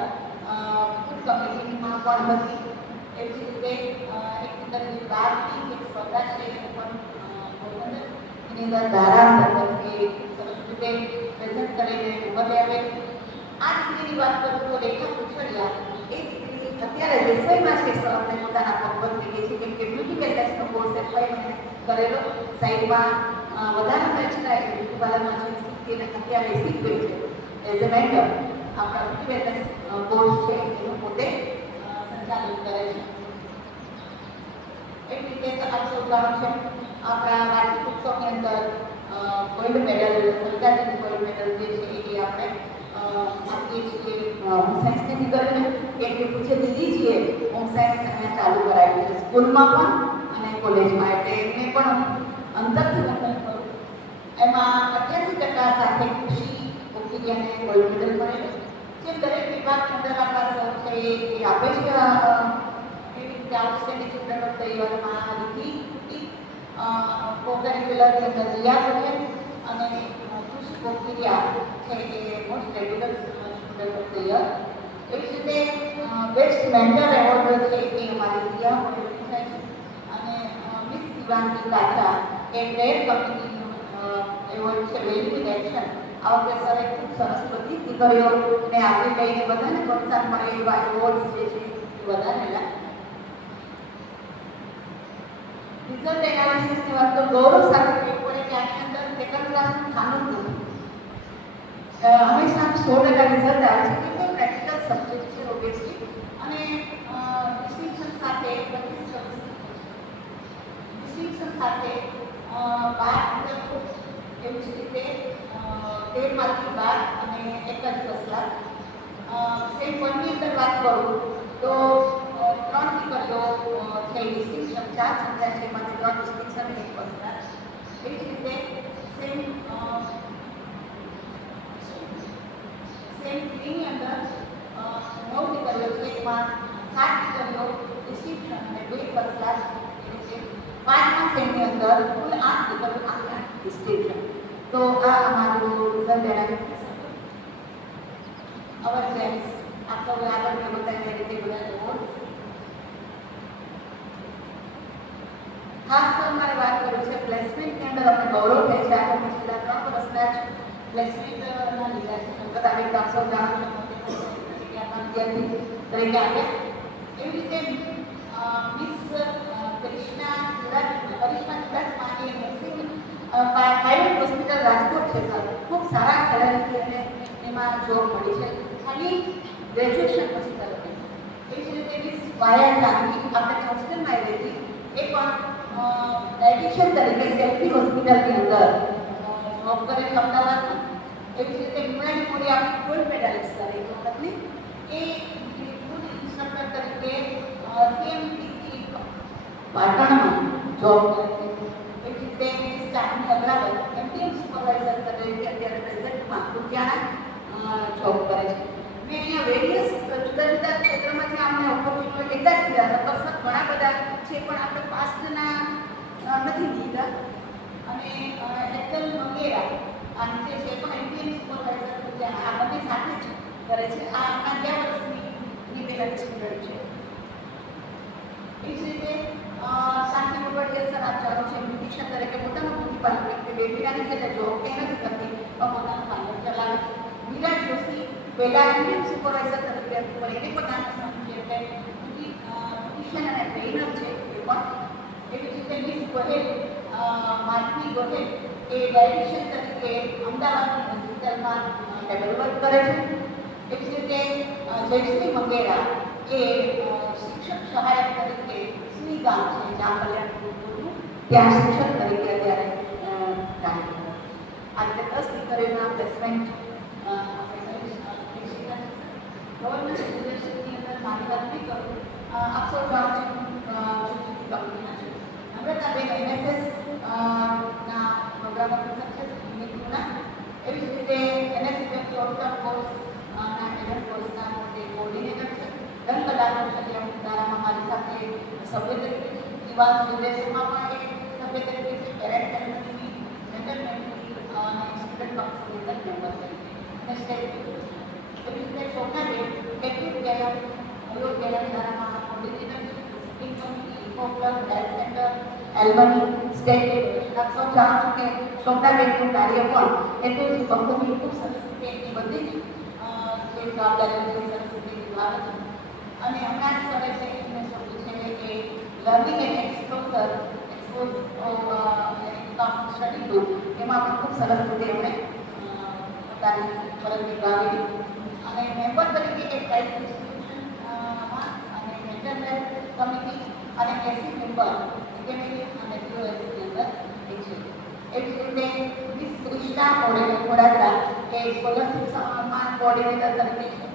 ફૂડ કમિટીમાં પણ હતી એવી રીતે એક દીકરી બારની એક સ્પર્ધા છે એનું પણ એની અંદર ધારા અંતર્ગત એ સરસ રીતે પ્રેઝન્ટ કરીને ઉભરી આવે આ દીકરીની વાત કરું તો રેખા કુશળિયા એ દીકરી અત્યારે વેસવાઈમાં છે સર અમને પોતાના પગ થઈ ગઈ છે કેમ કે બ્યુટી વેલનેસનો કોર્સ એફવાઈમાં કરેલો સાઈડમાં વધારે બેચના બ્યુટી પાર્લરમાં છે શીખી અને અત્યારે શીખ ગઈ છે એઝ એ મેન્ટર આપણા બ્યુટી વેલનેસ કોર્સ છે એનું પોતે સંચાલન કરે છે એ રીતે આપ સૌ જાણો છો આપણા વાર્ષિક ઉત્સવની અંદર ગોલ્ડ મેડલ સરકારી ગોલ્ડ મેડલ જે છે એ આપણે આપીએ છીએ હોમ સાયન્સની દીકરીને કેમ કે પૂછે દીદીજીએ હોમ સાયન્સ અહીંયા ચાલુ કરાવ્યું છે સ્કૂલમાં પણ અને કોલેજમાં એટલે એમને પણ અંતરથી વંદન કરું એમાં 88% સાથે ખુશી ઓકિલિયાને ગોલ્ડ મેડલ મળેલો જે દરેક વિભાગની અંદર આપણા સર છે એ આપે છે એવી રીતે આઉટસ્ટેન્ડિંગ સ્ટુડન્ટ ઓફ ધ યરમાં રીતિ કોકરિક્યુલરની અંદર રિયા પટેલ અને ખુશી ઓકિલિયા છે એ most regular student of the year એવી રીતે બેસ્ટ મેન્ટર એવોર્ડ છે એ અમારી રિયા મોડેલની થાય છે અને મિસ શિવાંગી કાચા એ પ્રેયર કમિટીનો એવોર્ડ છે વેલ્યુ એક્શન. આ વખતે સરે ખૂબ સરસ બધી દીકરીઓને આગળ લઈને બધાને પ્રોત્સાહન મળે એવા એવોર્ડ જે છે એ વધારેલા. રિઝલ્ટ એનાલિસિસની વાત તો ગૌરવ સાથે કહેવું પડે કે આની અંદર સેકન્ડ ક્લાસનું ખાનું જ નથી. હંમેશા 100% રિઝલ્ટ આવે છે કે કોઈ પ્રેક્ટિકલ સબ્જેક્ટ છે ઓબ્વિયસલી અને ડિસ્ટિંક્શન સાથે 25 સાથે 12 એવી જ રીતે 13માંથી 12 અને એક જ કસલા. સેમ વનની અંદર વાત કરું તો 3 દીકરીઓ છે ડિસ્ટિંક્શન 4 સંખ્યા છે એમાંથી 3 ડિસ્ટિંક્શન અને 1 કસલા. એવી જ રીતે સેમ થ્રીની અંદર 9 દીકરીઓ છે એમાં 7 દીકરીઓ ડિસ્ટિંક્શન અને 2 કસલા. પાંચમા સેમની અંદર કુલ 8 દીકરીઓ 8 ડિસ્ટિંક્શન. તો આ અમારું રિઝલ્ટ એનાલિસિસ હતું. અવર જેમ્સ આપણે આગળ મેં બતાવી રીતે બધા એવોર્ડ. ખાસ મારે વાત કરવી છે પ્લેસમેન્ટની અંદર અમને ગૌરવ થાય છે. આજે અમે છેલ્લા 3 વર્ષના જ પ્લેસમેન્ટના લીધા છે. તમે સૌ જાણો છો વિદ્યાર્થી તરીકે આવ્યા. એવી રીતે મિસ કરિશ્મા ચુડાસમાની નર્સિંગ પ્રાઇવેટ હોસ્પિટલ રાજકોટ છે સર. ખૂબ સારા સેલરીથી અને એમાં જોબ મળી છે ખાલી ગ્રેજ્યુએશન પછી તરફ. એ જ રીતે મિસ વાયા જાનવી આપણે હોસ્ટેલમાં આવી હતી એ પણ ડાયટિશિયન તરીકે સેલ્ફી હોસ્પિટલની અંદર જોબ કરે છે અમદાવાદમાં. એવી જ રીતે મ્યુનાની મોડી આપણી ગોલ્ડ મેડાલિસ્ટ સર એ વખતની એ ફૂડ ઇન્સ્ટ્રક્ટર તરીકે સીએમટીસી પાટણમાં જોબ કરે છે. એવી રીતે સ્ટાફની અગ્રાવત એમટીએમ સુપરવાઇઝર તરીકે અત્યારે પ્રેઝન્ટમાં લુધિયાણા જોબ કરે છે. મેં અહીંયા વેરિયસ જુદા જુદા ક્ષેત્રમાંથી અમને ઓપોર્ચ્યુનિટી એટલા જ દીધા હતા પણ ઘણા બધા છે પણ આપણે પાસ્ટના નથી લીધા. અને એકલ મંગેરા આ જે છે પણ એમટીએમ સુપરવાઇઝર લુધિયાણા આ બંને સાથે જ કરે છે. આ આપણા 2 વર્ષની નિવેદન સ્ટુડન્ટ છે. એ જ રીતે શાંતિ મોગડિયા સર આપ જાણો છો બ્યુટિશિયન તરીકે પોતાનું બ્યુટી પાર્લર કે બેબીરાની છે તે જોબ તે નથી કરતી પણ પોતાનું પાર્લર ચલાવે છે. વિરાટ જોશી પહેલાં એમટીએમ સુપરવાઇઝર તરીકે હતી પણ એને પોતાનું છે એટલે બ્યુટિશિયન અને ટ્રેનર છે એ પણ. એવી રીતે મિસ ગોહેલ માધવી ગોહેલ એ ડાયટિશિયન તરીકે અમદાવાદની હોસ્પિટલમાં લેવલ વર્ક કરે છે. એવી જ રીતે જયશ્રી મંગેરા એ શિક્ષક સહાયક તરીકે સુઈ ગામ છે જ્યાં કલ્યાણપુરનું ત્યાં શિક્ષક તરીકે અત્યારે કાર્ય કરે. આ રીતે 10 દીકરીઓના પ્લેસમેન્ટ ગવર્નમેન્ટ યુનિવર્સિટીની અંદર મારી વાત નહીં કરું. આપ સૌ જાણો છો કંપનીના છે નમ્રતાબેન NSS ના પ્રોગ્રામ ઓફિસર છે યુનિટના. એવી જ રીતે NSS શોર્ટ ટર્મ કોર્સ ના એડલ્ટ કોર્સના તે કોર્ડિનેટર છે. ધનકલાનો છે દારામાં મારી સાથે સભ્ય તરીકે યુવા નિર્દેશમાં પણ એક સભ્ય તરીકે છે. પેરેન્ટ કમિટીની મેન્ટરમેન્ટની અને સ્ટુડન્ટ કાઉન્સિલની મેમ્બર તરીકે અને સ્ટેટ એવી રીતે શોભનાબેન ટેકનિક ગેલર અયોગ ગેલર દારામાં કોર્ડિનેટર છે. Scheme committee eco club health centre એલ્બની સ્ટેટ આપ સૌ જાણો છો કે શોભનાબેનનું કાર્ય પણ એટલું જ બહુમી ખૂબ સરસ રીતે એની બધી જ જે જવાબદારીઓ છે સરસ રીતે નિભાવે છે. અને હમણાં જ સરે છે એમને શોધ્યું છે કે લર્નિંગ એન્ડ એક્સપ્લોઝર સ્ટડી ગ્રુપ એમાં પણ ખૂબ સરસ રીતે એમણે પોતાની ફરજ નિભાવી. અને મેમ્બર તરીકે એક પ્રાઇઝ ડિસ્ટ્રીબ્યુશનમાં અને મેન્ટરમેન્ટ કમિટી અને એસી મેમ્બર એકેડેમી અને પીઓએસની અંદર એ છે. એવી જ રીતે મિસ ક્રિષ્ના મોડાદરા એ સ્કોલરશિપ સન્માન કોઓર્ડિનેટર તરીકે છે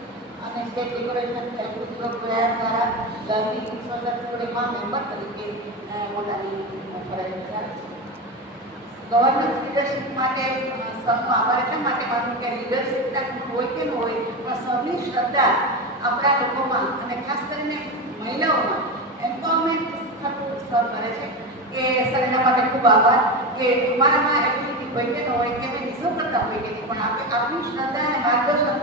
અને સ્ટેટ ડેકોરેશન ખેલકૂદ દ્વારા લર્નિંગ એક્સપ્લોઝર સ્ટુડિયોમાં મેમ્બર તરીકે પોતાની ફરજ બજાવે છે. ગવર્નન્સ લીડરશિપ માટે સૌનો આભાર એટલા માટે માનું કે લીડરશિપના હોય કે ન હોય પણ સૌની શ્રદ્ધા આપણા લોકોમાં અને ખાસ કરીને મહિલાઓમાં એમ્પાવરમેન્ટ સર કરે છે કે સર એના માટે ખૂબ આભાર કે અમારામાં એક્ટિવિટી હોય કે ન હોય કે અમે ડિઝર્વ કરતા હોય કે નહીં પણ આપણે આપણી શ્રદ્ધા અને માર્ગદર્શન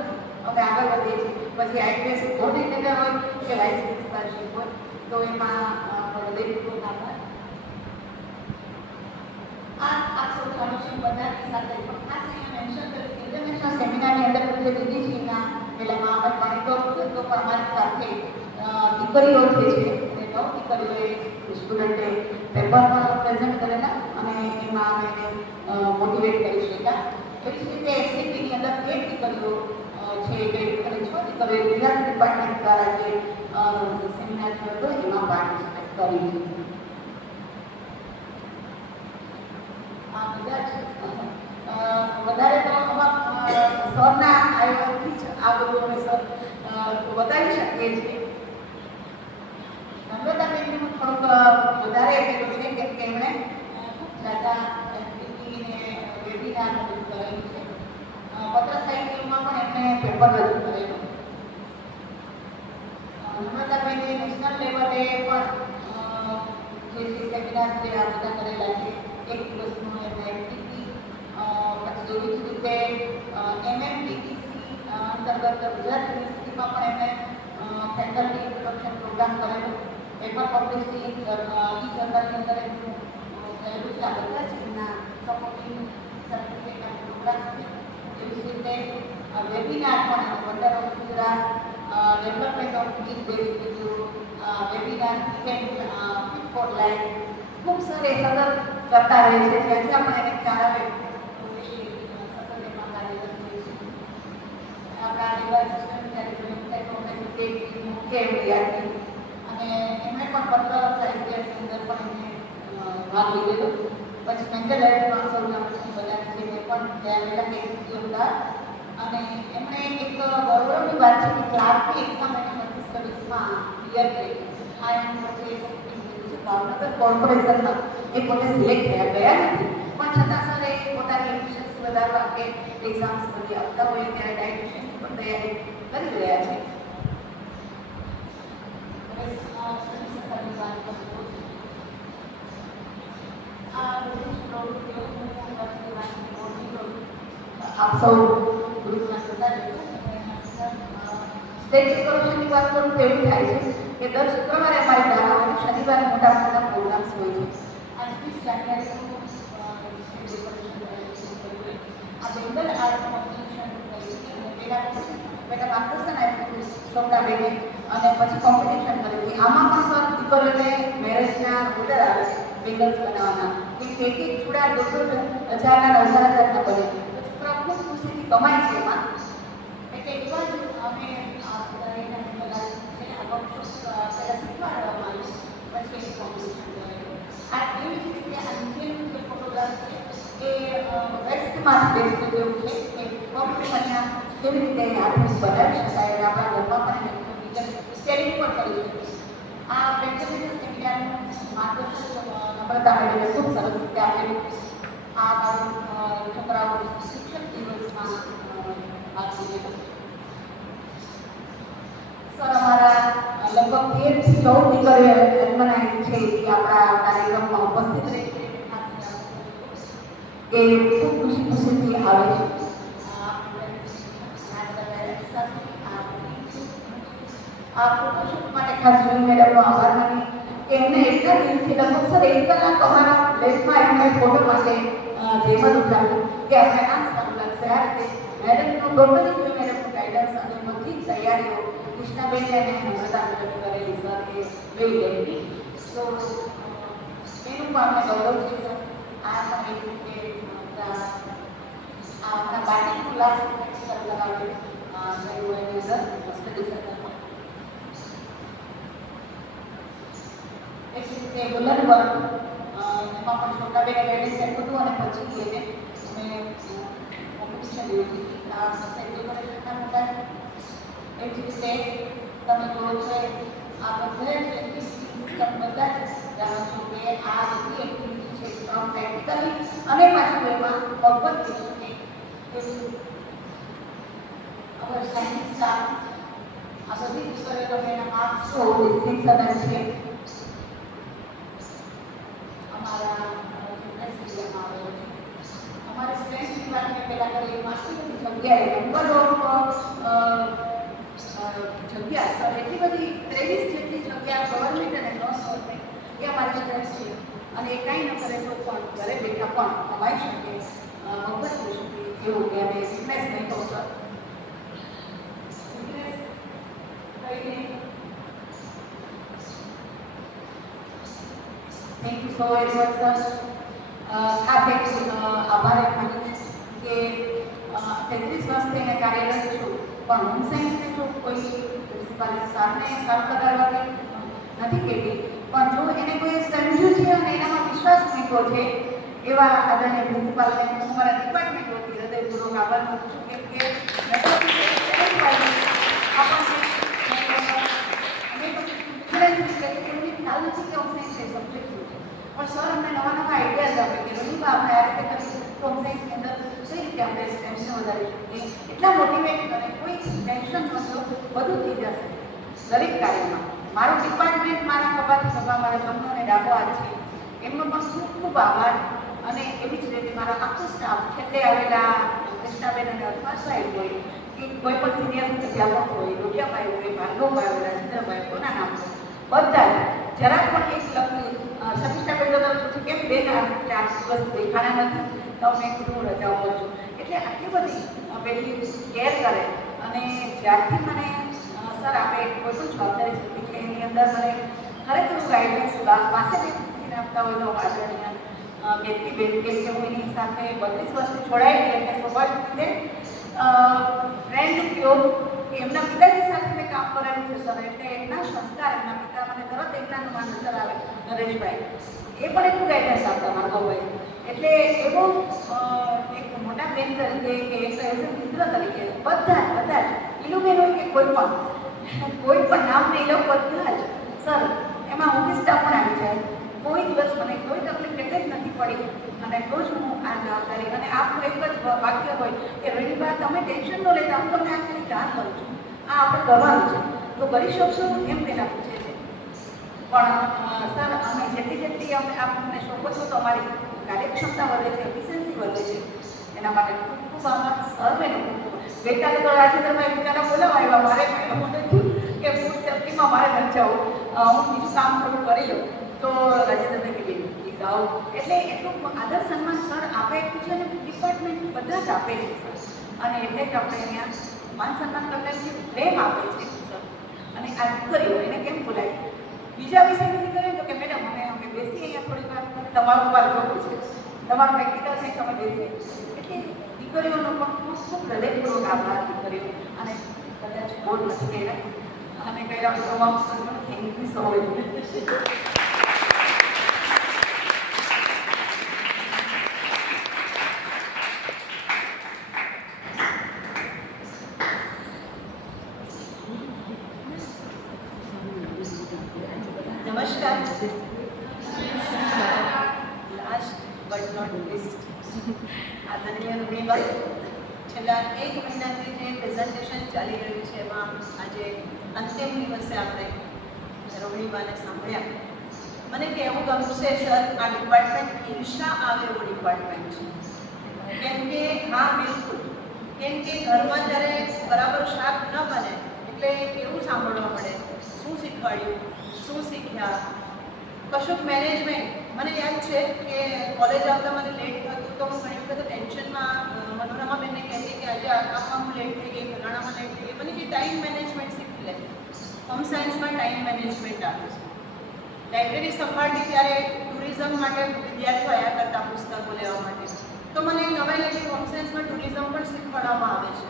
અમે આગળ વધીએ છીએ. પછી પછી આઈપીએસ કોઓર્ડિનેટર હોય કે વાઇસ પ્રિન્સિપાલશીપ હોય તો એમાં હૃદયપૂર્વક આભાર. આ સૌ ફાઉન્ડેશન બધાની સાથે પણ ખાસ અહીંયા મેન્શન કરીશ કે ઇન્ટરનેશનલ સેમિનારની અંદર જે દીદીજીના પેલામાં અમે પાણી તો પણ અમારી સાથે દીકરીઓ જે છે અને 9 દીકરીઓએ સ્ટુડન્ટે પેપરમાં પ્રેઝન્ટ કરેલા અને એમાં અમે એને મોટિવેટ કરી શક્યા. એવી જ રીતે એસસીપીની અંદર 13 દીકરીઓ છે કે 6 દીકરીઓએ ગુજરાત ડિપાર્ટમેન્ટ દ્વારા જે સેમિનાર થયો હતો એમાં પાર્ટિસિપેટ કરી છે. આ બધા જ વધારે તો સરના આયોજનથી જ આ બધું અમે સર બતાવી શકીએ છીએ. નમ્રતાબેનનું થોડુંક વધારે પેલું છે કેમ કે એમણે ખૂબ જ્યાદા એક્ટિવિટીને વેબિનાર બધું કરેલું છે. પત્ર સાહિત્યમાં પણ એમણે પેપર રજૂ કરેલું. નમ્રતાબેને નેશનલ લેવલે પણ જે સેમિનાર છે આ બધા કરેલા છે. એક દિવસનું એમને એક્ટિવિટી પછી એવી જ રીતે એમએમટીટીસી અંતર્ગત ગુજરાત યુનિવર્સિટીમાં પણ એમણે ફેકલ્ટી ઇન્ટ્રોડક્શન પ્રોગ્રામ કરેલો. પેપર પબ્લિશિંગ ઈ જર્નલની અંદર એમનું કરેલું છે. આ બધા જ એમના સપોર્ટિંગ સર્ટિફિકેટ પ્રોગ્રામ છે. એવી જ રીતે વેબિનાર પણ 15 of Gujarat development of deep base webinar event fit four life ખૂબ સારી સતત કરતા રહે છે. જ્યાં પણ એને ખ્યાલ આવે તો એ સતત એમાં કાર્યરત રહે છે. આપણા લેવા સિસ્ટમ જ્યારે જોઈન થાય તો અમે તે મુખ્ય એવી યાદ કરી અને એમણે પણ પત્ર સાહિત્યની અંદર પણ એમને ભાગ લીધેલો. પછી મેન્ટલ હેલ્થમાં સૌના બધા છે એ પણ ત્યાં પહેલાં કેસી હતા અને એમણે એક ગૌરવની વાત છે કે ક્લાર્કની એક્ઝામ એને 2023માં ક્લિયર કરી. આ એમ પછી ભાવનગર કોર્પોરેશનમાં એ પોતે સિલેક્ટ ગયા નથી પણ છતાં સર એ પોતાની એફિશિયન્સી વધારવા કે એક્ઝામ્સ બધી આપતા હોય ત્યારે ડાયટિશિયનની પણ તૈયારી કરી રહ્યા છે. આપ સૌ ગ્રુપના સદસ્યો સ્ટેજ ડેકોરેશનની વાત કરું તો એવું થાય છે કે દર શુક્રવારે અમારી ધારામાં શનિવારે મોટા મોટા પ્રોગ્રામ્સ હોય છે. આ 30 જાન્યુઆરીનું સ્ટેજ ડેકોરેશન આ બેંગલ આર્ટ કોમ્પિટિશન પહેલાં માર્ગદર્શન આપ્યું શોભનાબેને અને પછી કોમ્પિટિશન કરી. આમાં પણ સર દીકરીઓને મેરેજના ઓર્ડર આવે છે બેંગલ્સ બનાવવાના કે એક ચૂડા 2,000 હજારના 9,000 બને. છોકરા ખૂબ ખુશીથી કમાય છે એમાં. એટલે એવા જ અમે શીખવાડવામાં આવ્યું પછી એની કોમ્પિટિશન કરેલું. આ એવી જ રીતે આ નીચેનું જે ફોટોગ્રાફ છે એ વેસ્ટમાંથી બેસ્ટ જેવું છે કે કોમ્પિટિશનના કેવી રીતે આધુનિક બનાવી શકાય અને આપણા ઘરમાં પણ એને શેરિંગ પણ કરી શકીએ. આ પ્રેક્ટિકલ સેમિનારનું માર્ગદર્શન નમ્રતાબેને ખૂબ સરસ રીતે આપેલું. આ મારું છોકરાઓ શિક્ષક દિવસમાં ભાગ લીધેલો. સર અમારા લગભગ 13 થી 14 દીકરીઓ જન્મના છે એ આપણા કાર્યક્રમમાં ઉપસ્થિત રહે છે. એ ખૂબ ખુશીથી આવે છે. આ ફોટોશૂટ માટે ખાસ જોઈ મેડમનો આભાર માની કે એમને એટલા દિલથી લગભગ સર 1 કલાક અમારા લેબમાં એમને ફોટો માટે જહેમત ઉઠાવ્યું કે અમને આમ સારું લાગશે. આ રીતે મેડમનું ટોટલી જોઈ મેડમનું ગાઈડન્સ અને બધી જ તૈયારીઓ કૃષ્ણાબેને અને નમ્રતાબેને કરેલી સર એ જોઈ લેવી. તો એનું પણ અમને ગૌરવ છે સર. આ પણ એક રીતે આપણા બાટિક ક્લાસ સર લગાવે થયું એની અંદર સ્ટડી સર્કલમાં. એક રીતે બુલન વર્ક એમાં પણ છોટાબેને ગાઈડન્સ આપ્યું હતું અને પછી એને અમે કોમ્પિટિશન યોજી હતી. આ સ્ટેજ ડેકોરેશનના મોટા એ જ રીતે તમે જુઓ છો આ બધા જ એક્ટિવિટીઝ તમે બધા જ જાણો છો કે આ બધી એક્ટિવિટી છે ફ્રોમ પ્રેક્ટિકલી અને પાછું એમાં ભગવત ગીતાને અવર સાયન્સ સ્ટાફ આ બધી દીકરીઓ એના માર્ક્સ તો ડિસ્ટિંક્શન છે. અમારા યુનિવર્સિટીમાં આવેલો છે. અમારી સ્ટ્રેન્થ ડિપાર્ટમેન્ટ પહેલાં કરી એમાં આટલી બધી જગ્યાએ નંબર ઓફ પણ કમાઈ શકે, મફત થઈ શકે એવું કે અમે બિઝનેસ નહીં કહું સર, બિઝનેસ કહીને thank you so very much sir. ખાસ એક આભાર માનીશ કે 33 વર્ષથી એને કાર્યરત છું, પણ હોમ સાયન્સને જો કોઈ પ્રિન્સિપાલ સારને સાર કરાવવાની નથી કહેતી, પણ જો એને કોઈ સમજ્યું છે અને એનામાં વિશ્વાસ મૂક્યો છે એવા આદરણીય પ્રિન્સિપાલને હું મારા ડિપાર્ટમેન્ટ વતી હૃદયપૂર્વક આભાર માનું છું. કેમ કે ખ્યાલ નથી કે હોમ સાયન્સ એ સબ્જેક્ટ શું છે, પણ સર અમને નવા નવા આઈડિયાઝ આપે કે રવિભા આપણે આ રીતે કરી હોમ સાયન્સની અંદર કઈ રીતે આપણે સ્ટ્રેન્થને વધારી શકીએ, એટલા મોટિવેટ કરે, કોઈ ટેન્શન નહોતો, બધું થઈ જશે દરેક કાર્યમાં. મારું ડિપાર્ટમેન્ટ મારા ખભાથી ખભા, મારા જમણો અને ડાબો હાથ છે, એમનો પણ ખૂબ ખૂબ આભાર. અને એવી જ રીતે મારા આખો સ્ટાફ, છેલ્લે આવેલા કૃષ્ણાબેન અને અર્થવાસભાઈ હોય કે કોઈ પણ સિનિયર અધ્યાપક હોય, રોટિયાભાઈ હોય, ભાર્ગવભાઈ હોય, રાજેન્દ્રભાઈ, કોના નામ હોય, બધા જરાક પણ એક લખ્યું સતીષાબેન તો પૂછ્યું કેમ બેન આ 4 દિવસ દેખાણા નથી, તો મેં કીધું રજાઓ છું. એટલે આટલી બધી પેલી કેર કરે અને જ્યારથી મને સર આપણે કોઈ પણ જવાબદારી સોંપી છે એની અંદર મને ખરેખર ગાઈડન્સ પાસે બેસીને આપતા હોય તો આદરણીય કેતકીબેન, કેમ કે હું એની સાથે 32 વર્ષથી જોડાયેલી એટલે સ્વાભાવિક રીતે ફ્રેન્ડ કયો એમના પિતાજી સાથે મેં કામ કરેલું છે સર, એટલે એમના સંસ્કાર, એમના પિતા મને તરત એમના નામ નજર આવે નરેશભાઈ, એ પણ એટલું ગાઈડન્સ આપતા ભાર્ગવભાઈ. એટલે એવો એક મોટા બેન તરીકે કે એક મિત્ર તરીકે બધા જ ઇલુબેન હોય કે કોઈ પણ નામ નહીં લો, બધા જ સર એમાં ઓફિસ સ્ટાફ પણ આવી જાય, કોઈ દિવસ મને કોઈ તકલીફ એટલે જ નથી પડી. અને રોજ હું આ જવાબદારી, અને આપનું એક જ વાક્ય હોય કે રવિભા તમે ટેન્શન ન લેતા, હું તમને આખી જાણ કરું છું, આ આપણે કરવાનું છે તો કરી શકશો એમ તેના પૂછે છે. પણ સર અમે જેટલી અમે આપણને શોધો છો તો અમારી કાર્યક્ષમતા વધે છે, એફિશિયન્સી વધે છે, એના માટે ખૂબ ખૂબ આભાર સર્વેનો. ગઈકાલે તો રાજેન્દ્રભાઈ બિચારા બોલાવા આવ્યા, મારે મને થયું કે ફૂડ સેફ્ટીમાં મારે ન જવું, હું બીજું કામ થોડું કરી લઉં, તો રાજેન્દ્રભાઈ કે બેન પ્લીઝ આવો. એટલે એટલું આદર સન્માન સર આપે છે અને ડિપાર્ટમેન્ટ બધા જ આપે છે સર, અને એટલે જ આપણે અહીંયા માન સન્માન કરતા જે પ્રેમ આપે છે સર. અને આ દીકરીઓ એને કેમ બોલાય, બીજા વિષય નથી કરે તો કે મેડમ અમે બેસીએ અહીંયા થોડી વાર, તમારું વાર જોવું છે, તમારું પ્રેક્ટિકલ છે તમે બેસીએ. એટલે દીકરીઓનો પણ ખૂબ ખૂબ હૃદયપૂર્વક આભાર દીકરીઓ, અને કદાચ બોલ નથી કર્યા અને કર્યા તમામ થેન્ક યુ સો મચ. નમસ્કાર. લાસ્ટ બટ નોટ લીસ્ટ, આદરણીય રૂબીબા, છેલ્લા 1 મહિનાથી જે પ્રેઝન્ટેશન ચાલી રહ્યું છે એમાં આજે અંતિમ દિવસે આપણે રૂબીબાને સાંભળ્યા. મને કહેવું ગમશે સર, આ ડિપાર્ટમેન્ટ ઈર્ષા આવે એવો ડિપાર્ટમેન્ટ છે. કેમ કે હા બિલકુલ, કેમ કે ઘરમાં જ્યારે બરાબર શાક ન બને એટલે એવું સાંભળવા મળે, શું શીખવાડ્યું, શું શીખ્યા, કશુંક મેનેજમેન્ટ. મને યાદ છે કે કોલેજ આવતા મને લેટ થતું તો હું ઘણી વખત ટેન્શનમાં મનોરમાબેનને કહેતી કે આજે આ કામમાં હું લેટ થઈ ગઈ, ફલાણામાં લેટ થઈ ગઈ. મને જે ટાઈમ મેનેજમેન્ટ શીખી લે, હોમ સાયન્સમાં ટાઈમ મેનેજમેન્ટ આવે છે. લાઇબ્રેરી સંભાળતી ત્યારે ટુરિઝમ માટે વિદ્યાર્થીઓ આવ્યા કરતા પુસ્તકો લેવા માટે, તો મને નવાઈ લાગી હોમ સાયન્સમાં ટુરિઝમ પણ શીખવાડવામાં આવે છે.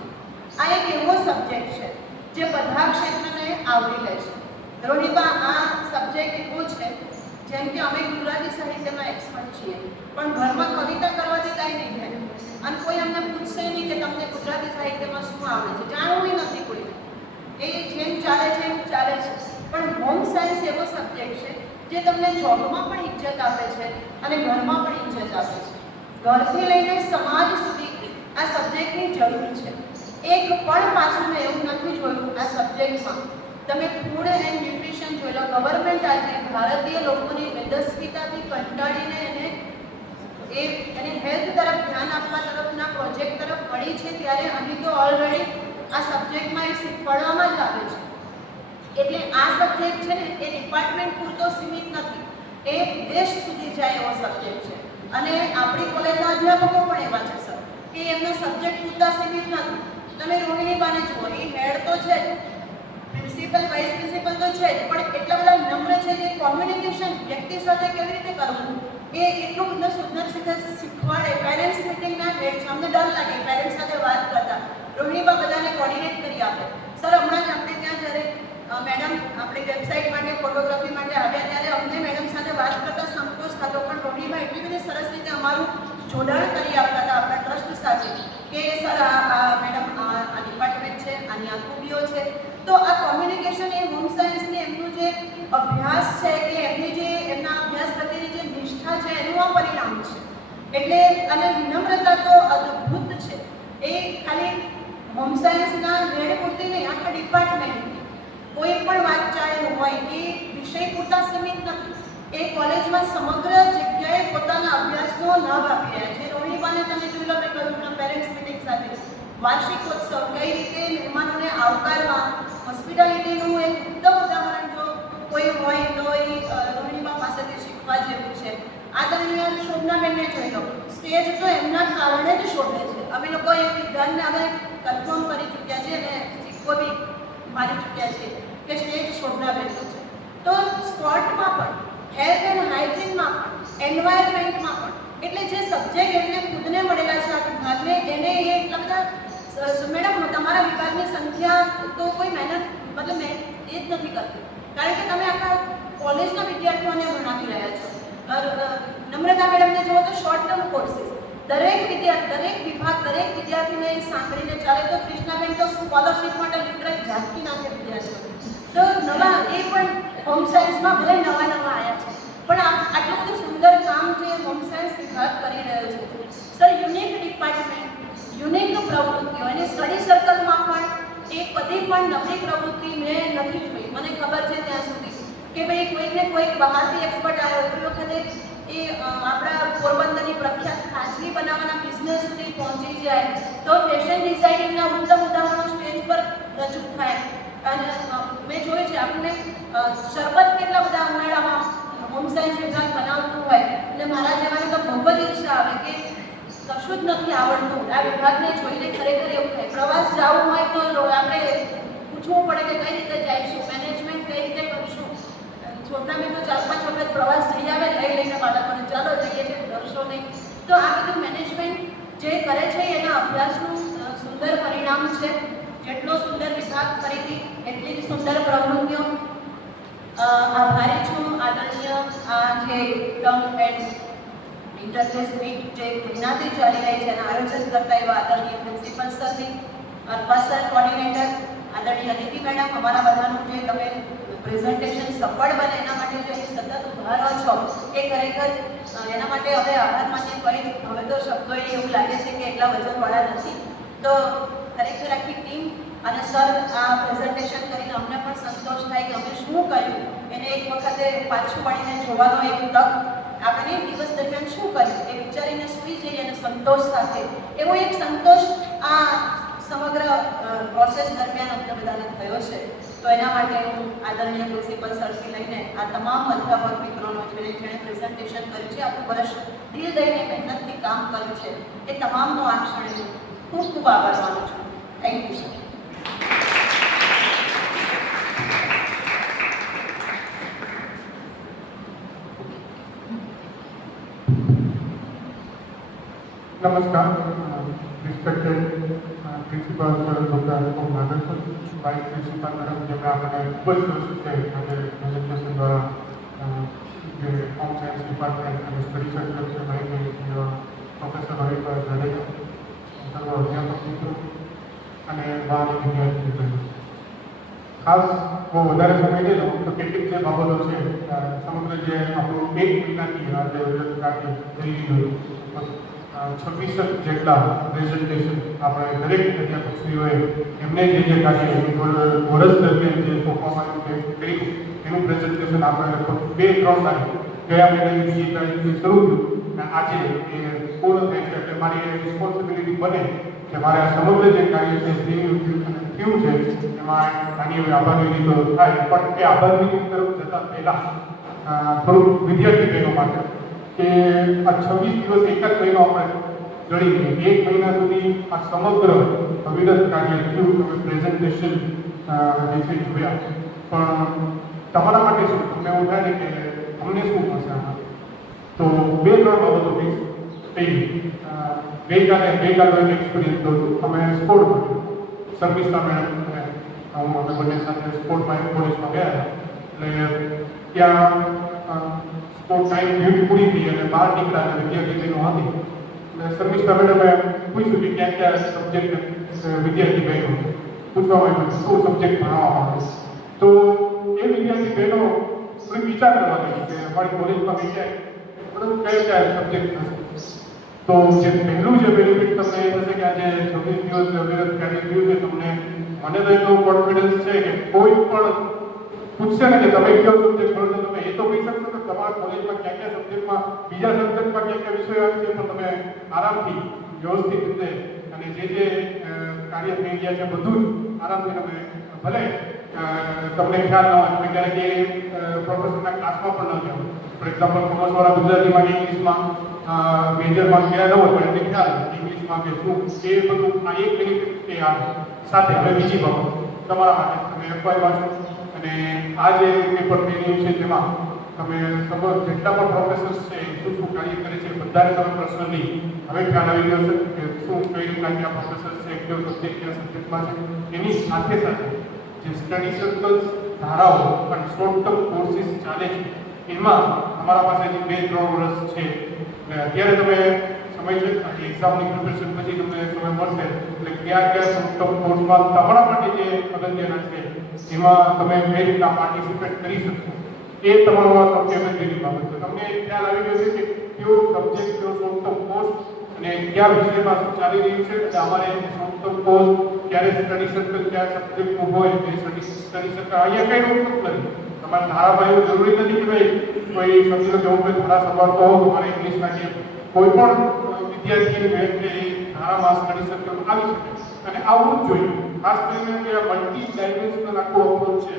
આ એક એવો સબ્જેક્ટ છે જે બધા ક્ષેત્રને આવરી લે છે. રોહિબા, આ સબ્જેક્ટ એવો છે જેમ કે અમે ગુજરાતી સાહિત્યમાં એક્સપર્ટ છીએ, પણ ઘરમાં કવિતા કરવાથી કાંઈ નહીં થાય, અને કોઈ અમને પૂછશે નહીં કે તમને ગુજરાતી સાહિત્યમાં શું આવડે છે, જાણવું નથી કોઈને, એ જેમ ચાલે છે એમ ચાલે છે. પણ હોમ સાયન્સ એવો સબ્જેક્ટ છે જે તમને જોબમાં પણ ઇજ્જત આપે છે અને ઘરમાં પણ ઇજ્જત આપે છે. ઘરથી લઈને સમાજ સુધી આ સબ્જેક્ટની જરૂર છે. એક પણ પાછું મેં એવું નથી જોયું આ સબ્જેક્ટમાં. તમે ફૂડ એન્ડ ન્યુટ્રિશન જોઈ લો, ગવર્મેન્ટ આજે ભારતીય લોકોની મેદસ્વીતાથી કંટાળીને એને હેલ્થ તરફ ધ્યાન આપવા તરફના પ્રોજેક્ટ તરફ વળી છે, ત્યારે અહીં તો ઓલરેડી આ સબ્જેક્ટમાં એ શીખવાડવામાં જ આવે છે. એટલે આ સબ્જેક્ટ છે ને એ ડિપાર્ટમેન્ટ પૂરતો સીમિત નથી, એ દેશ સુધી જાય એવો સબ્જેક્ટ છે. અને આપણી કોલેજના અધ્યાપકો પણ એવા છે સર કે એમના સબ્જેક્ટ પૂરતા સીમિત નથી. તમે રોહિણીબાને જુઓ, એ હેડ તો છે જ, પ્રિન્સિપલ વાઇસ પ્રિન્સિપલ તો છે જ, પણ એટલા બધા નમ્ર છે કે કોમ્યુનિકેશન વ્યક્તિ સાથે કેવી રીતે કરવું એ એટલું બધું સુંદર શીખવાડે. પેરેન્ટ્સ મિટિંગના હેડ છે, અમને ડર લાગે પેરેન્ટ્સ સાથે વાત કરતા. રોહિણીબા બધાને કોર્ડિનેટ કરી આપે. સર હમણાં જ આપણે ત્યાં જ્યારે મેડમ આપણી વેબસાઇટ માટે ફોટોગ્રાફી માટે આવ્યા ત્યારે અમને મેડમ સાથે વાત કરતા સંકોચ થતો, પણ રોહિણીબા એટલી બધી સરસ રીતે અમારું જોડાણ કરી આપતા હતા આપણા ટ્રસ્ટ સાથે કે સર આ મેડમ આ ડિપાર્ટમેન્ટ છે, આની આ ખૂબીઓ છે. તો આ કોમ્યુનિકેશન એ હોમ સાયન્સની એમનું જે અભ્યાસ છે કે એમની જે એમના અભ્યાસ પ્રત્યેની જે નિષ્ઠા છે એનું આ પરિણામ છે. એટલે અને વિનમ્રતા તો અદ્ભુત છે. એ ખાલી હોમ સાયન્સના હેડ પૂરતી નહીં, આખા ડિપાર્ટમેન્ટની કોઈ પણ વાત ચાલે હોય એ વિષય પૂરતા સીમિત નથી. એ કોલેજમાં સમગ્ર જગ્યાએ પોતાના અભ્યાસનો લાભ આપી રહ્યા છે. રોહિણીબાને તમે જોઈ લો, મેં કહ્યું પેરેન્ટ્સ મિટિંગ સાથે વાર્ષિકોત્સવ કઈ રીતે મહેમાનોને આવકારવા, હોસ્પિટાલિટીનું એક ઉત્તમ ઉદાહરણ જો કોઈ હોય તો એ રોહિણીબા પાસેથી શીખવા જેવું છે. આદરણીય શોભનાબેનને જોઈ લો, સ્ટેજ તો એમના કારણે જ શોધે છે. અમે લોકો એ વિધાનને અમે કન્ફર્મ કરી ચૂક્યા છે અને સિક્કો બી મારી ચૂક્યા છે કે સ્ટેજ શોભનાબેનનું છે. તો સ્પોર્ટમાં પણ, હેલ્થ એન્ડ હાઇજીનમાં પણ, એન્વાયરમેન્ટમાં પણ, એટલે જે સબ્જેક્ટ એમને ખુદને મળેલા છે આ વિભાગને, એને એ એટલા બધા મેડમ તમારા વિભાગની સંખ્યા તો કોઈ મહેનત મતલબ મેં એ જ નથી કરતી, કારણ કે તમે આખા કોલેજના વિદ્યાર્થીઓને ભણાવી રહ્યા છો. નમ્રતા મેડમને જુઓ તો શોર્ટ ટર્મ કોર્સીસ દરેક વિભાગ દરેક વિદ્યાર્થીને સાંભળીને ચાલે. તો કૃષ્ણાબેન તો સ્કોલરશિપ માટે લિટરલી ઝાંકી નાખે વિદ્યાર્થીઓ. તો નવા એ પણ હોમ સાયન્સમાં ભલે નવા આવ્યા છે, પણ આટલું બધું સુંદર કામ જે હોમ સાયન્સ વિભાગ કરી રહ્યો છે. સર યુનિક ડિપાર્ટમેન્ટ, યુનિક પ્રવૃત્તિઓ અને સ્ટડી સર્કલમાં પણ એ કદી પણ નબળી પ્રવૃત્તિ મેં નથી જોઈ. મને ખબર છે ત્યાં સુધી કે ભાઈ કોઈકને કોઈક બહારથી એક્સપર્ટ આવ્યો, એ વખતે એ આપણા પોરબંદરની પ્રખ્યાત ખાજલી બનાવવાના બિઝનેસ સુધી પહોંચી જાય તો ફેશન ડિઝાઇનિંગના ઉત્તમ ઉદાહરણો સ્ટેજ પર રજૂ થાય. અને મેં જોયું છે આપણને શરબત કેટલા બધા ઉનાળામાં હોમ સાયન્સ વિભાગ બનાવતું હોય, એટલે મારા જેવાની તો બહુ જ ઈચ્છા આવે કે કશું જ નથી આવડતું. આ વિભાગને જોઈને ખરેખર એવું થાય. પ્રવાસ જવું હોય તો આપણે પૂછવું પડે કે કઈ રીતે જઈશું, મેનેજમેન્ટ કઈ રીતે કરીશું. છોકરાને તો 4-5 વખત પ્રવાસ જઈ આવે લઈને બાળકોને, ચાલો જઈએ છીએ, ડરશો નહીં. તો આ બધું મેનેજમેન્ટ જે કરે છે એના અભ્યાસનું સુંદર પરિણામ છે. જેટલો સુંદર વિભાગ ફરીથી એટલી જ સુંદર પ્રવૃત્તિઓ. આભારી છું આદરણીય આ જે ટર્મ એન્ડ ઇન્ટરફેસ મીટ જે મહિનાથી ચાલી રહી છે એના આયોજન કરતા એવા આદરણીય પ્રિન્સિપલ સરની, અર્પા સર કોર્ડિનેટર, આદરણીય નીતિ મેડમ, અમારા બધાનું જે તમે પ્રેઝન્ટેશન સફળ બને એના માટે જે સતત ઉભા રહો છો એ ખરેખર એના માટે હવે આભાર માન્ય કરી. હવે તો શબ્દો એવું લાગે છે કે એટલા વજનવાળા નથી. તો ખરેખર આખી ટીમ અને સર આ પ્રેઝન્ટેશન કરીને અમને પણ સંતોષ થાય કે અમે શું કર્યું એને એક વખતે પાછું વળીને જોવાનો એક તક આપણે દિવસ દરમિયાન શું કર્યું એ વિચારીને સૂઈ જઈએ અને સંતોષ સાથે એવો એક સંતોષ આ સમગ્ર પ્રોસેસ દરમિયાન અમને બધાને થયો છે. તો એના માટે હું આદરણીય પ્રિન્સિપલ સરથી લઈને આ તમામ અધ્યાપક મિત્રોનો જેણે પ્રેઝન્ટેશન કર્યું છે, આખું વર્ષ દિલ દઈને મહેનતથી કામ કર્યું છે, એ તમામનો આ ક્ષણે હું ખૂબ ખૂબ આભાર માનું છું. Thank you sir. नमस्कार, रिस्पेक्टेड प्रिंसिपल सर डॉक्टर अनुपम नागर सर, वाइस प्रिंसिपल मैडम જેમણે આપણને ખૂબ જ સરસ રીતે આજે પ્રેઝન્ટેશન દ્વારા જે હોમ સાયન્સ ડિપાર્ટમેન્ટ અને સ્ટડી સર્કલ છે માહિતી પ્રોફેસર રોહિત જાડેજા, સર્વ અધ્યાપક મિત્રો અને બહારની વિદ્યાર્થી મિત્રો, ખાસ બહુ વધારે સમય નહીં લો તો કેટલીક જે બાબતો છે સમગ્ર જે આપણું 1 મહિનાથી આજે કાર્ય થઈ રહ્યું 26 જેટલા પ્રેઝન્ટેશન આપણે દરેક અધ્યાપકશ્રીઓએ એમને જે કાર્ય વર્ષ દરમિયાન જે સોંપવામાં કર્યું એનું પ્રેઝન્ટેશન આપણે 2-3 તારીખ ગયા મહિનાની બીજી તારીખથી શરૂ થયું અને આજે એ પૂર્ણ થાય છે. એટલે મારી રિસ્પોન્સિબિલિટી બને કે મારે આ સમગ્ર જે કાર્ય છે થયું છે એમાં નાની એવી આભારની તો થાય, પણ એ આભારની તરફ જતાં પહેલાં થોડુંક વિદ્યાર્થી બહેનો માટે કે આ 26 દિવસ એક જ મહિનો આપણે ગણી લઈએ. 1 મહિના સુધી આ સમગ્ર અવિરત કાર્ય થયું, તમે પ્રેઝન્ટેશન જે છે જોયા, પણ તમારા માટે શું તમને એવું થાય ને કે અમને શું મળશે આમાં? તો 2-3 બાબતો કહીશ. ગઈકાલે એક એક્સપિરિયન્સ દઉં છું. અમે સ્પોર્ટમાં સર્વિસના મેડમ અમે બંને સાથે સ્પોર્ટમાં કોલેજમાં ગયા, એટલે ત્યાં સ્પોર્ટ ટાઈમ ડ્યુટી પૂરી થઈ અને બહાર નીકળ્યા અને વિદ્યાર્થી બહેનો હતી, એટલે સર્વિસના મેડમે પૂછ્યું કે ક્યાં સબ્જેક્ટ વિદ્યાર્થી બહેનો પૂછવામાં આવ્યું શું સબ્જેક્ટ ભણાવવામાં આવે. તો એ વિદ્યાર્થી બહેનો થોડી વિચાર કરવા લાગી કે અમારી કોલેજમાં કયા સબ્જેક્ટ હશે. તો જે પહેલું જે બેનિફિટ તમને એ થશે કે આજે 26 દિવસ અવિરત કાર્ય થયું છે, તમને મને તો એટલો કોન્ફિડન્સ છે કે કોઈ પણ પૂછશે ને કે તમે કયો સબ્જેક્ટ ભણો છો, તમે એ તો કહી શકશો કે તમારા કોલેજમાં કયા સબ્જેક્ટમાં બીજા સબ્જેક્ટમાં કયા વિષયો આવે છે, પણ તમે આરામથી વ્યવસ્થિત રીતે અને જે કાર્ય થઈ ગયા છે બધું જ આરામથી તમે ભલે તમને ખ્યાલ ન હોય, તમે ક્યારેક એ પ્રોફેસરના ક્લાસમાં પણ ન જાઓ. ફોર એક્ઝામ્પલ કોમર્સવાળા ગુજરાતીમાં કે ઇંગ્લિશમાં મેજરમાં ગયા ન હોય, પણ એમને ખ્યાલ ઇંગ્લિશમાં કે શું એ બધું આ એક બેનિફિટ એ આવે. સાથે હવે બીજી બાબત તમારા માટે તમે એફવાય વાંચો અને આ જે પેપર થઈ રહ્યું છે તેમાં તમે જેટલા પણ પ્રોફેસર્સ છે શું શું કાર્ય કરે છે બધાને તમે પર્સનલી હવે ખ્યાલ આવી ગયો છે કે શું કઈ રીતના કયા પ્રોફેસર છે, કયો સબ્જેક્ટ કયા સબ્જેક્ટમાં છે. એની સાથે સાથે જે સ્ટડી સર્કલ્સ ધારાઓ અને શોર્ટ ટર્મ કોર્સિસ ચાલે છે એમાં અમારા પાસે જે 2-3 વર્ષ છે, અત્યારે તમે સમય છે એક્ઝામની પ્રિપેરેશન પછી તમને સમય મળશે એટલે કયા શોર્ટ ટર્મ કોર્સમાં તમારા માટે જે અગત્યના છે એમાં તમે કઈ રીતના પાર્ટિસિપેટ કરી શકશો એ તમારો સૌથી અગત્યની બાબત છે. તમને ખ્યાલ આવી ગયો છે કે કયો સબ્જેક્ટ, કયો શોર્ટ ટર્મ કોર્સ અને કયા વિષયમાં શું ચાલી રહ્યું છે. એટલે અમારે શોર્ટ ટર્મ કોર્સ ક્યારે સ્ટડી સર્કલ કયા સબ્જેક્ટનું હોય એ સ્ટડી સર્કલ અહીંયા કંઈ રોકટોક નથી. તમારે ધારામાં એવું જરૂરી નથી કે ભાઈ કોઈ સમજી લો કે હું થોડા સવારતો હોઉં તમારે ઇંગ્લિશના કે કોઈ પણ વિદ્યાર્થીની મેં કે ધારામાં સ્ટડી સર્કલ આવી શકે અને આવવું જ જોઈએ. ખાસ કરીને કે મલ્ટી ડાયમેન્શનલ આખો અપ્રોચ છે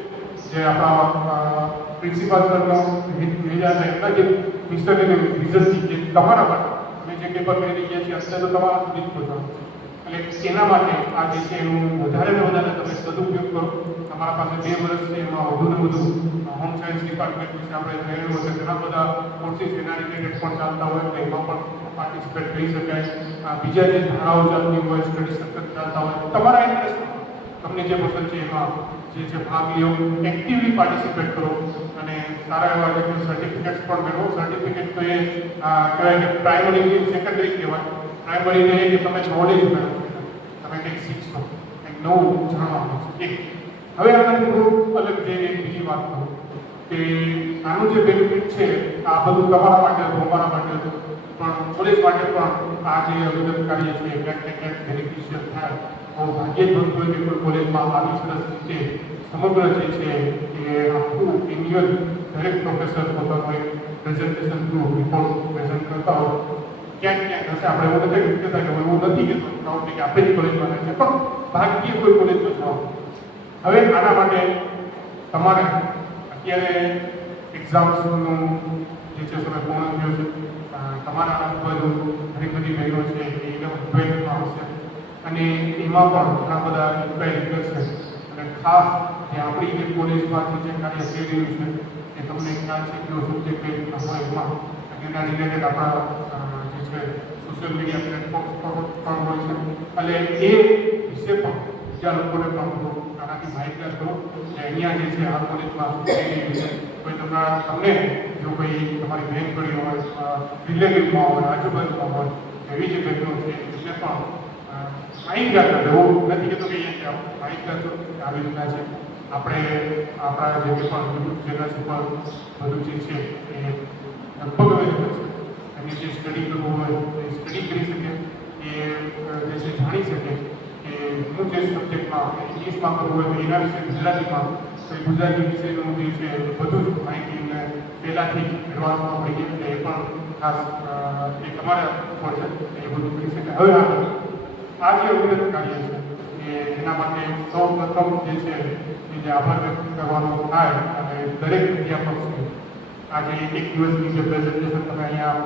જે આપણા પ્રિન્સિપાલ સરનો મેજા છે એમના જે મિશન અને વિઝનથી કે તમારા માટે અમે જે પેપર કરી રહ્યા છીએ અત્યારે તો તમારા સુધી જ પહોંચવાનું છે. એટલે એના માટે આ જે છે એનું વધારે ને વધારે તમે સદુપયોગ કરો. તમારા પાસે 2 વર્ષ છે, એમાં વધુ ને વધુ હોમ સાયન્સ ડિપાર્ટમેન્ટ વિશે આપણે જાણ્યું હશે, ઘણા બધા કોર્સિસ એના રિલેટેડ પણ ચાલતા હોય તો એમાં પણ પાર્ટિસિપેટ કરી શકાય. બીજા જે ધારાઓ ચાલતી હોય, સ્ટડી સર્કલ ચાલતા હોય, તમારા ઇન્ટરેસ્ટમાં તમને જે પસંદ છે એમાં જે ભાગ લ્યો, એક્ટિવલી પાર્ટિસિપેટ કરો અને સારા એવા જે સર્ટિફિકેટ્સ પણ મેળવો. સર્ટિફિકેટ તો એ કહેવાય કે પ્રાઇમરી સેકન્ડરી કહેવાય. પ્રાઇમરીને એ કે તમે નોલેજ મેળવો, તમે કંઈક શીખશો, કંઈક નવું જાણવા મળશે. હવે આનાથી થોડું અલગ જે બીજી વાત કહું કે આનું જે બેનિફિટ છે આ બધું તમારા માટે હતું, અમારા માટે હતું, પણ કોલેજ માટે પણ આ જે અવિરત કાર્ય છે ક્યાંક બેનિફિશિયલ થાય. ભાગ્યે જ બનતું હોય કે કોઈ કોલેજમાં આવી સરસ રીતે સમગ્ર જે છે એ આખું એન્યુઅલ દરેક પ્રોફેસર પોતાનું એક પ્રેઝન્ટેશન થ્રુ રિપોર્ટ પ્રેઝન્ટ કરતા હોય. ક્યાંક હશે, આપણે એવું નથી કહેતા કે એવું નથી કહેતો કે આપણે જ કોલેજમાં રહે છે, પણ ભાગ્યે કોઈ કોલેજમાં જાઓ. હવે આના માટે તમારે અત્યારે એક્ઝામ્સનું જે છે સમય પૂર્ણ થયો છે, તમારા આજુબાજુ ઘણી બધી બહેનો છે એ 11th-12thમાં આવશે અને એમાં પણ ઘણા બધા ઇન્ક્વાયરી કરશે અને ખાસ જે આપણી જે કોલેજમાંથી જે કાર્ય થઈ રહ્યું છે એ તમને ખ્યાલ છે કે સબ્જેક્ટ કઈ રીતના હોય એમાં એના રિલેટેડ આપણા જે છે સોશિયલ મીડિયા પ્લેટફોર્મ્સ પણ હોય છે. એટલે એ વિશે પણ બીજા લોકોને પણ આનાથી માહિતગાર કરો કે અહીંયા જે છે આ કોલેજમાં શું થઈ રહ્યું છે. કોઈ તમને જો કોઈ તમારી બહેન પડી હોય, રિલેટિવમાં હોય, આજુબાજુમાં હોય, એવી જે બહેનો છે એટલે પણ માહિતગાર કરો. એવું નથી કહેતો કે અહીંયા માહિતગાર કરો આવી રીતના છે. આપણે આપણા જે પણ યુટ્યુબ ચેનલ્સ ઉપર બધું જે છે એ લગભગ અવેલેબલ છે. એમને જે સ્ટડી કરવું હોય એ સ્ટડી કરી શકે, એ જે છે જાણી શકે કે હું જે સબ્જેક્ટમાં ઇંગ્લિશમાં કરવું હોય તો એના વિશે ગુજરાતીમાં તો ગુજરાતી વિષયનું જે છે બધું જ માહિતી એમને પહેલાંથી એડવાન્સમાં મળી જાય. એ પણ ખાસ એ તમારા ઉપર છે, એ બધું કરી શકે. હવે આ જે અવિરત કાર્ય છે એના માટે સૌ પ્રથમ જે છે એ જે આભાર વ્યક્ત કરવાનો થાય અને દરેક અધ્યાપક છે આજે એક દિવસની જે પ્રેઝન્ટેશન તમે અહીંયા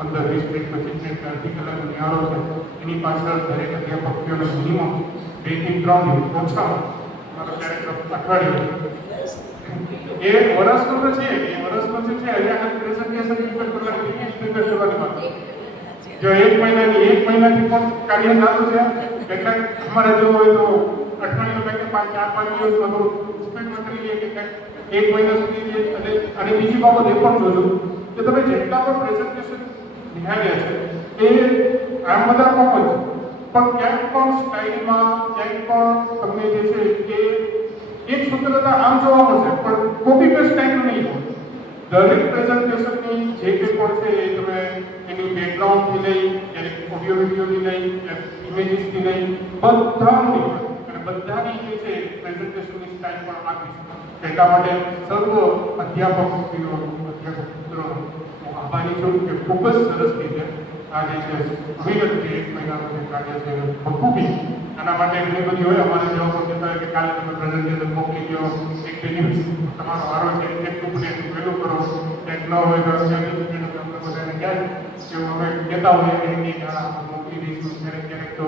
15-20 મિનિટ 25 મિનિટ અડધી કલાક નિહાળો છો એની પાછળ દરેક અધ્યાપકોને મિનિમમ 2 થી 3 દિવસ ઓછામાં મારો ક્યારેક અઠવાડિયું એ વર્ષનો તો છે હજી આખા પ્રેઝન્ટેશન પ્રિપેર કરવાની વાત જો 1 મહિનાથી પણ કાર્ય ચાલુ છે કેટલાક અમારા જેવું હોય તો અઠવાડિયું કંઈક 4-5 દિવસમાં થોડું સ્પીડમાં કરી લઈએ કે કંઈક 1 મહિના સુધી અને બીજી બાબત એ પણ જોજો કે તમે જેટલા પણ પ્રેઝન્ટેશન નિહાળ્યા છે એ આમ બધા કોમન છે પણ ક્યાંક પણ સ્ટાઇલમાં ક્યાંક પણ તમને જે છે કે એક સૂત્રતા આમ જોવા મળશે પણ કોપી પેસ્ટ ટાઈપનું નહીં હોય દરેક પ્રેઝન્ટેશનની જે કંઈ પણ છે એ તમે એની બેકગ્રાઉન્ડથી લઈ ક્યારેક ઓડિયો વિડીયોથી લઈ ક્યારેક ઇમેજીસથી લઈ બધાનું નીકળે અને બધાની જે છે પ્રેઝન્ટેશનની સ્ટાઇલ પણ આગળ છે એટલા માટે સર્વ અધ્યાપક મિત્રો આભારી છું કે ખૂબ જ સરસ રીતે આ જે છે અવિરત જે 1 મહિનાનું જે કાર્ય છે બખૂબી આના માટે ઘણી બધી હોય અમારે જેવા પણ કહેતા હોય કે કાલે તમે પ્રેઝન્ટેશન મોકલી દો 1-2 દિવસ તમારો વારો છે એક ટૂંકને વહેલું કરો એક ન હોય તો અમને બધાને યાદ જેવું અમે કહેતા હોઈએ કે એક મોકલી દઈશું ક્યારેક તો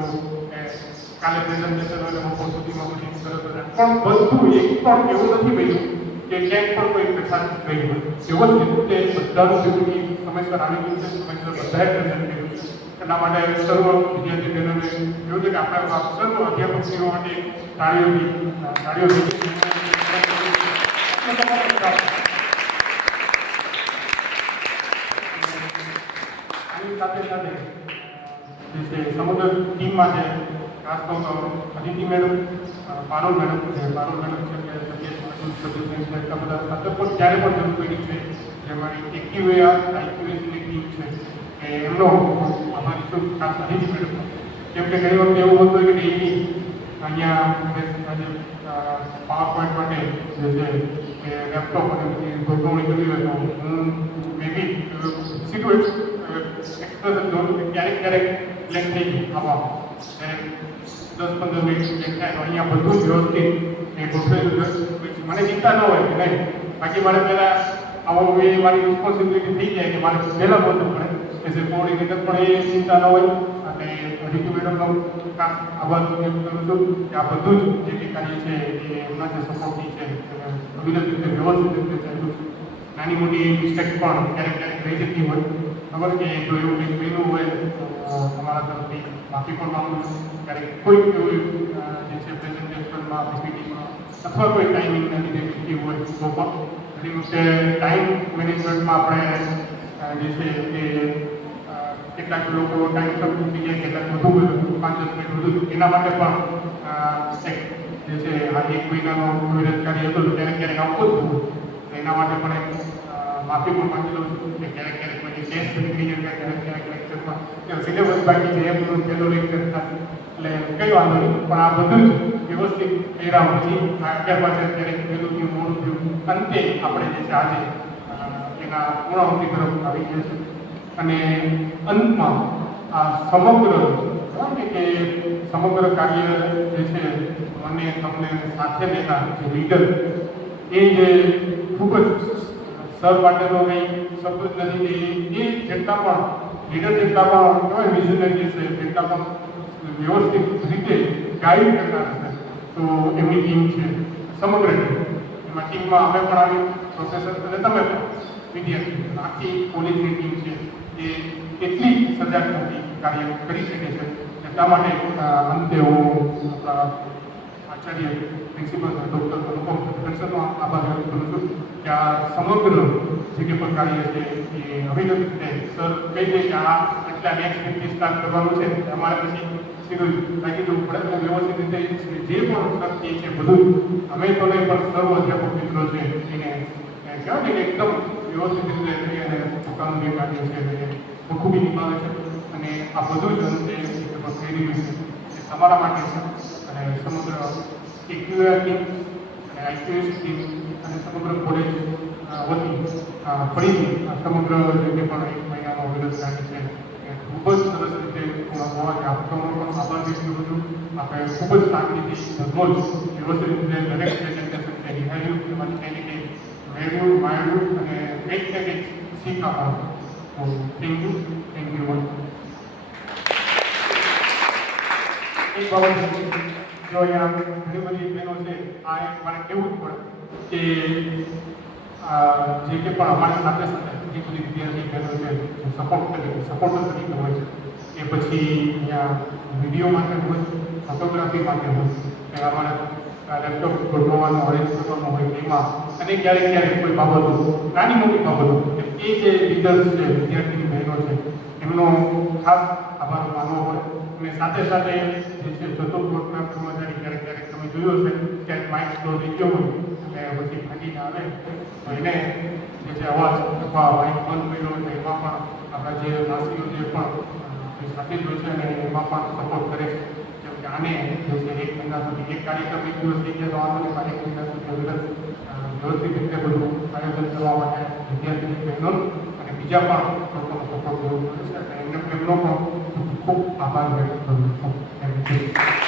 કાલે પ્રેઝન્ટેશન હોય બપોર સુધીમાં બધી સરસ પણ બધું એક પણ એવું નથી બન્યું કે ક્યાંક પણ કોઈ પ્રસાદ ગઈ હોય વ્યવસ્થિત રીતે બધાનું જેટલી સમયસર આવી ગયું છે સમયસર બધાએ પ્રેઝન્ટ કર્યું છે એટલા માટે સર્વ વિદ્યાર્થી બહેનોને એવું છે કે આપણે સર્વ અધ્યાપકશ્રીઓ માટે તાળીઓની આની સાથે સાથે જે છે સમગ્ર ટીમમાં છે ખાસ તો અદિતિ મેડમ પારુલ મેડમ છે કે એટલા બધા સાથે પણ જ્યારે પણ જરૂર પડી છે જે અમારી આઈક્યુએસની ટીમ છે કે એમનો અમારી શું ખાસ અદિતિ મેડમ કેમ કે ઘણી વખત એવું હોતું હોય કે ડેઇલી અહીંયા આજે પાવર પોઈન્ટ માટે જે છે કે લેપટોપ અને બધી ગોઠવણી કરવી હોય તો હું મેબી સીધું એક્સપ્રેશન જોઉં કે ક્યારેક લેટ થઈ ગઈ આમાં 10-15 મિનિટ લેટ થાય તો અહીંયા બધું જ વ્યવસ્થિત એ ગોઠવેલું છે મને ચિંતા ન હોય કે નહીં બાકી મારે પહેલાં આવો એ મારી રિસ્પોન્સિબિલિટી થઈ જાય કે મારે પહેલાં પહોંચવું પડે કે જે કોડી રીતે પણ એ ચિંતા ન હોય અને અદિતિ મેડમનો ખાસ આભાર વ્યક્ત કરું છું કે આ બધું જ જે કંઈ કાર્ય છે એ એમના જે સપોર્ટની છે અવિરત રીતે વ્યવસ્થિત રીતે ચાલ્યું છે નાની મોટી મિસ્ટેક પણ ક્યારેક રહી જતી હોય ખબર કે જો એવું કંઈક બન્યું હોય તો તમારા તરફથી માફી પણ માંગુ છું ક્યારેક કોઈક એવું જે છે પ્રેઝન્ટેશનમાં પીપીટીમાં અથવા કોઈ ટાઈમિંગના લીધે થતી હોય તો પણ ઘણી વખતે ટાઈમ મેનેજમેન્ટમાં આપણે જે છે કે કેટલાક લોકો ટાઈમસર મૂકી જાય કેટલાક વધુ 5-10 મિનિટ વધુ એના માટે પણ જે છે આ 1 મહિનાનો અવિરત કાર્ય હતું ક્યારેક આવતું જ હતું એના માટે પણ એક માફી પણ માંગી લઉં છું કે ક્યારેક પછી ટેસ્ટ નીકળી જાય ક્યારેક લેક્ચરમાં સિલેબસ બાકી છે એમનું પહેલો લેક્ચર થાય એટલે કંઈ વાંધો નહીં પણ આ બધું જ વ્યવસ્થિત કર્યા પછી આગળ પાછળ ક્યારેક પહેલું થયું મોડું થયું અંતે આપણે જે છે આજે એના પૂર્ણાહુતિ તરફ આવી ગયા છે અને અંતમાં આ સમગ્ર કે સમગ્ર કાર્ય જે છે મને તમને સાથે લેતા જે લીડર એ જે ખૂબ જ સર માટેનો કંઈ શબ્દ જ નથી એ જેટલા પણ લીડર જેટલા પણ કહેવાય વિઝનરી છે જેટલા પણ વ્યવસ્થિત રીતે ગાઈડ કરનાર છે તો એમની ટીમ છે સમગ્ર ટીમ એમાં ટીમમાં અમે પણ આવી પ્રોફેસર અને તમે પણ વિદ્યાર્થી આખી કોલેજની ટીમ છે એ એટલી સજાગતાથી કાર્ય કરી શકે છે એટલા માટે અંતે હું આચાર્ય પ્રિન્સિપલ ડૉક્ટર અનુપમ દર્શનનો આભાર વ્યક્ત કરું છું કે આ સમગ્ર જે કંઈ પણ કાર્ય છે એ અવિરત રીતે સર કહી દે કે આ એટલા નેક્સ્ટ વીકથી સ્ટાર્ટ કરવાનું છે અમારે પછી સીધું રાખી દેવું પડે તો વ્યવસ્થિત રીતે જે પણ સર કહે છે બધું અમે તો નહીં પણ સર્વ અધ્યાપક મિત્રો છે એને કહેવાય ને કે એકદમ વ્યવસ્થિત રીતે અને પોતાનું જે કાર્ય છે એ બખૂબી નિભાવે છે અને આ બધું જ અંતે થઈ રહ્યું છે એ તમારા માટે છે અને સમગ્ર એક્યુઆર ટીમ અને આઈક્યુએસ ટીમ અને સમગ્ર કોલેજ વતી ફરીથી સમગ્ર જે પણ 1 મહિનાનો અવિરત કાર્ય છે એ ખૂબ જ સરસ રીતે પૂર્ણ હોવાથી આપ સૌનો પણ આભાર વ્યક્ત કરું છું આપણે ખૂબ જ શાંતિથી દરરોજ વ્યવસ્થિત રીતે દરેક પ્રેઝન્ટેશન છે નિહાળ્યું એમાંથી કંઈ ને કંઈ પ્રેરણું માયણું અને કંઈક ને કંઈક શીખ આપવાનું. તો થેન્ક યુ વન. એક બાબત જો અહીંયા ઘણી બધી બહેનો છે, આ એક મારે કહેવું જ પડે કે જે કે પણ અમારી સાથે સાથે જે બધી વિદ્યાર્થી બહેનો છે સપોર્ટર તરીકે હોય છે, એ પછી અહીંયા વિડીયો માટે હોય, ફોટોગ્રાફી માટે હોય, કે અમારા લેપટોપ ગોઠવવાનો અરેન્જ કરવાનો હોય, એમાં અને ક્યારેક કોઈ બાબતો નાની મોટી બાબતો એ જે લીડર્સ છે, વિદ્યાર્થી બહેનો છે, એમનો ખાસ આભાર માનવો હોય. અને સાથે સાથે જે છે ચતુર્ભુજના કર્મચારી ક્યારેક તમે જોયું હશે ક્યાંક માઇક સ્લો થઈ ગયો હોય અને પછી ભાગીને આવે તો એને જે છે અવાજ અથવા માઇક બંધ કર્યો હોય એમાં પણ આપણા જે માસીઓ જે પણ સાથે જ હોય છે અને એમાં પણ સપોર્ટ કરે છે. જેમ કે આને જે છે 1 મહિના સુધી એક કાર્યક્રમ એક દિવસ થઈ ગયા તો આનો 1 મહિના સુધી વ્યવસ્થિત રીતે બધું આયોજન કરવા માટે વિદ્યાર્થી બહેનો અને બીજા પણ લોકોનો સપોર્ટ જરૂર પડે છે. અને એમનો પણ ખૂબ આભાર વ્યક્ત કરું છું. Thank you.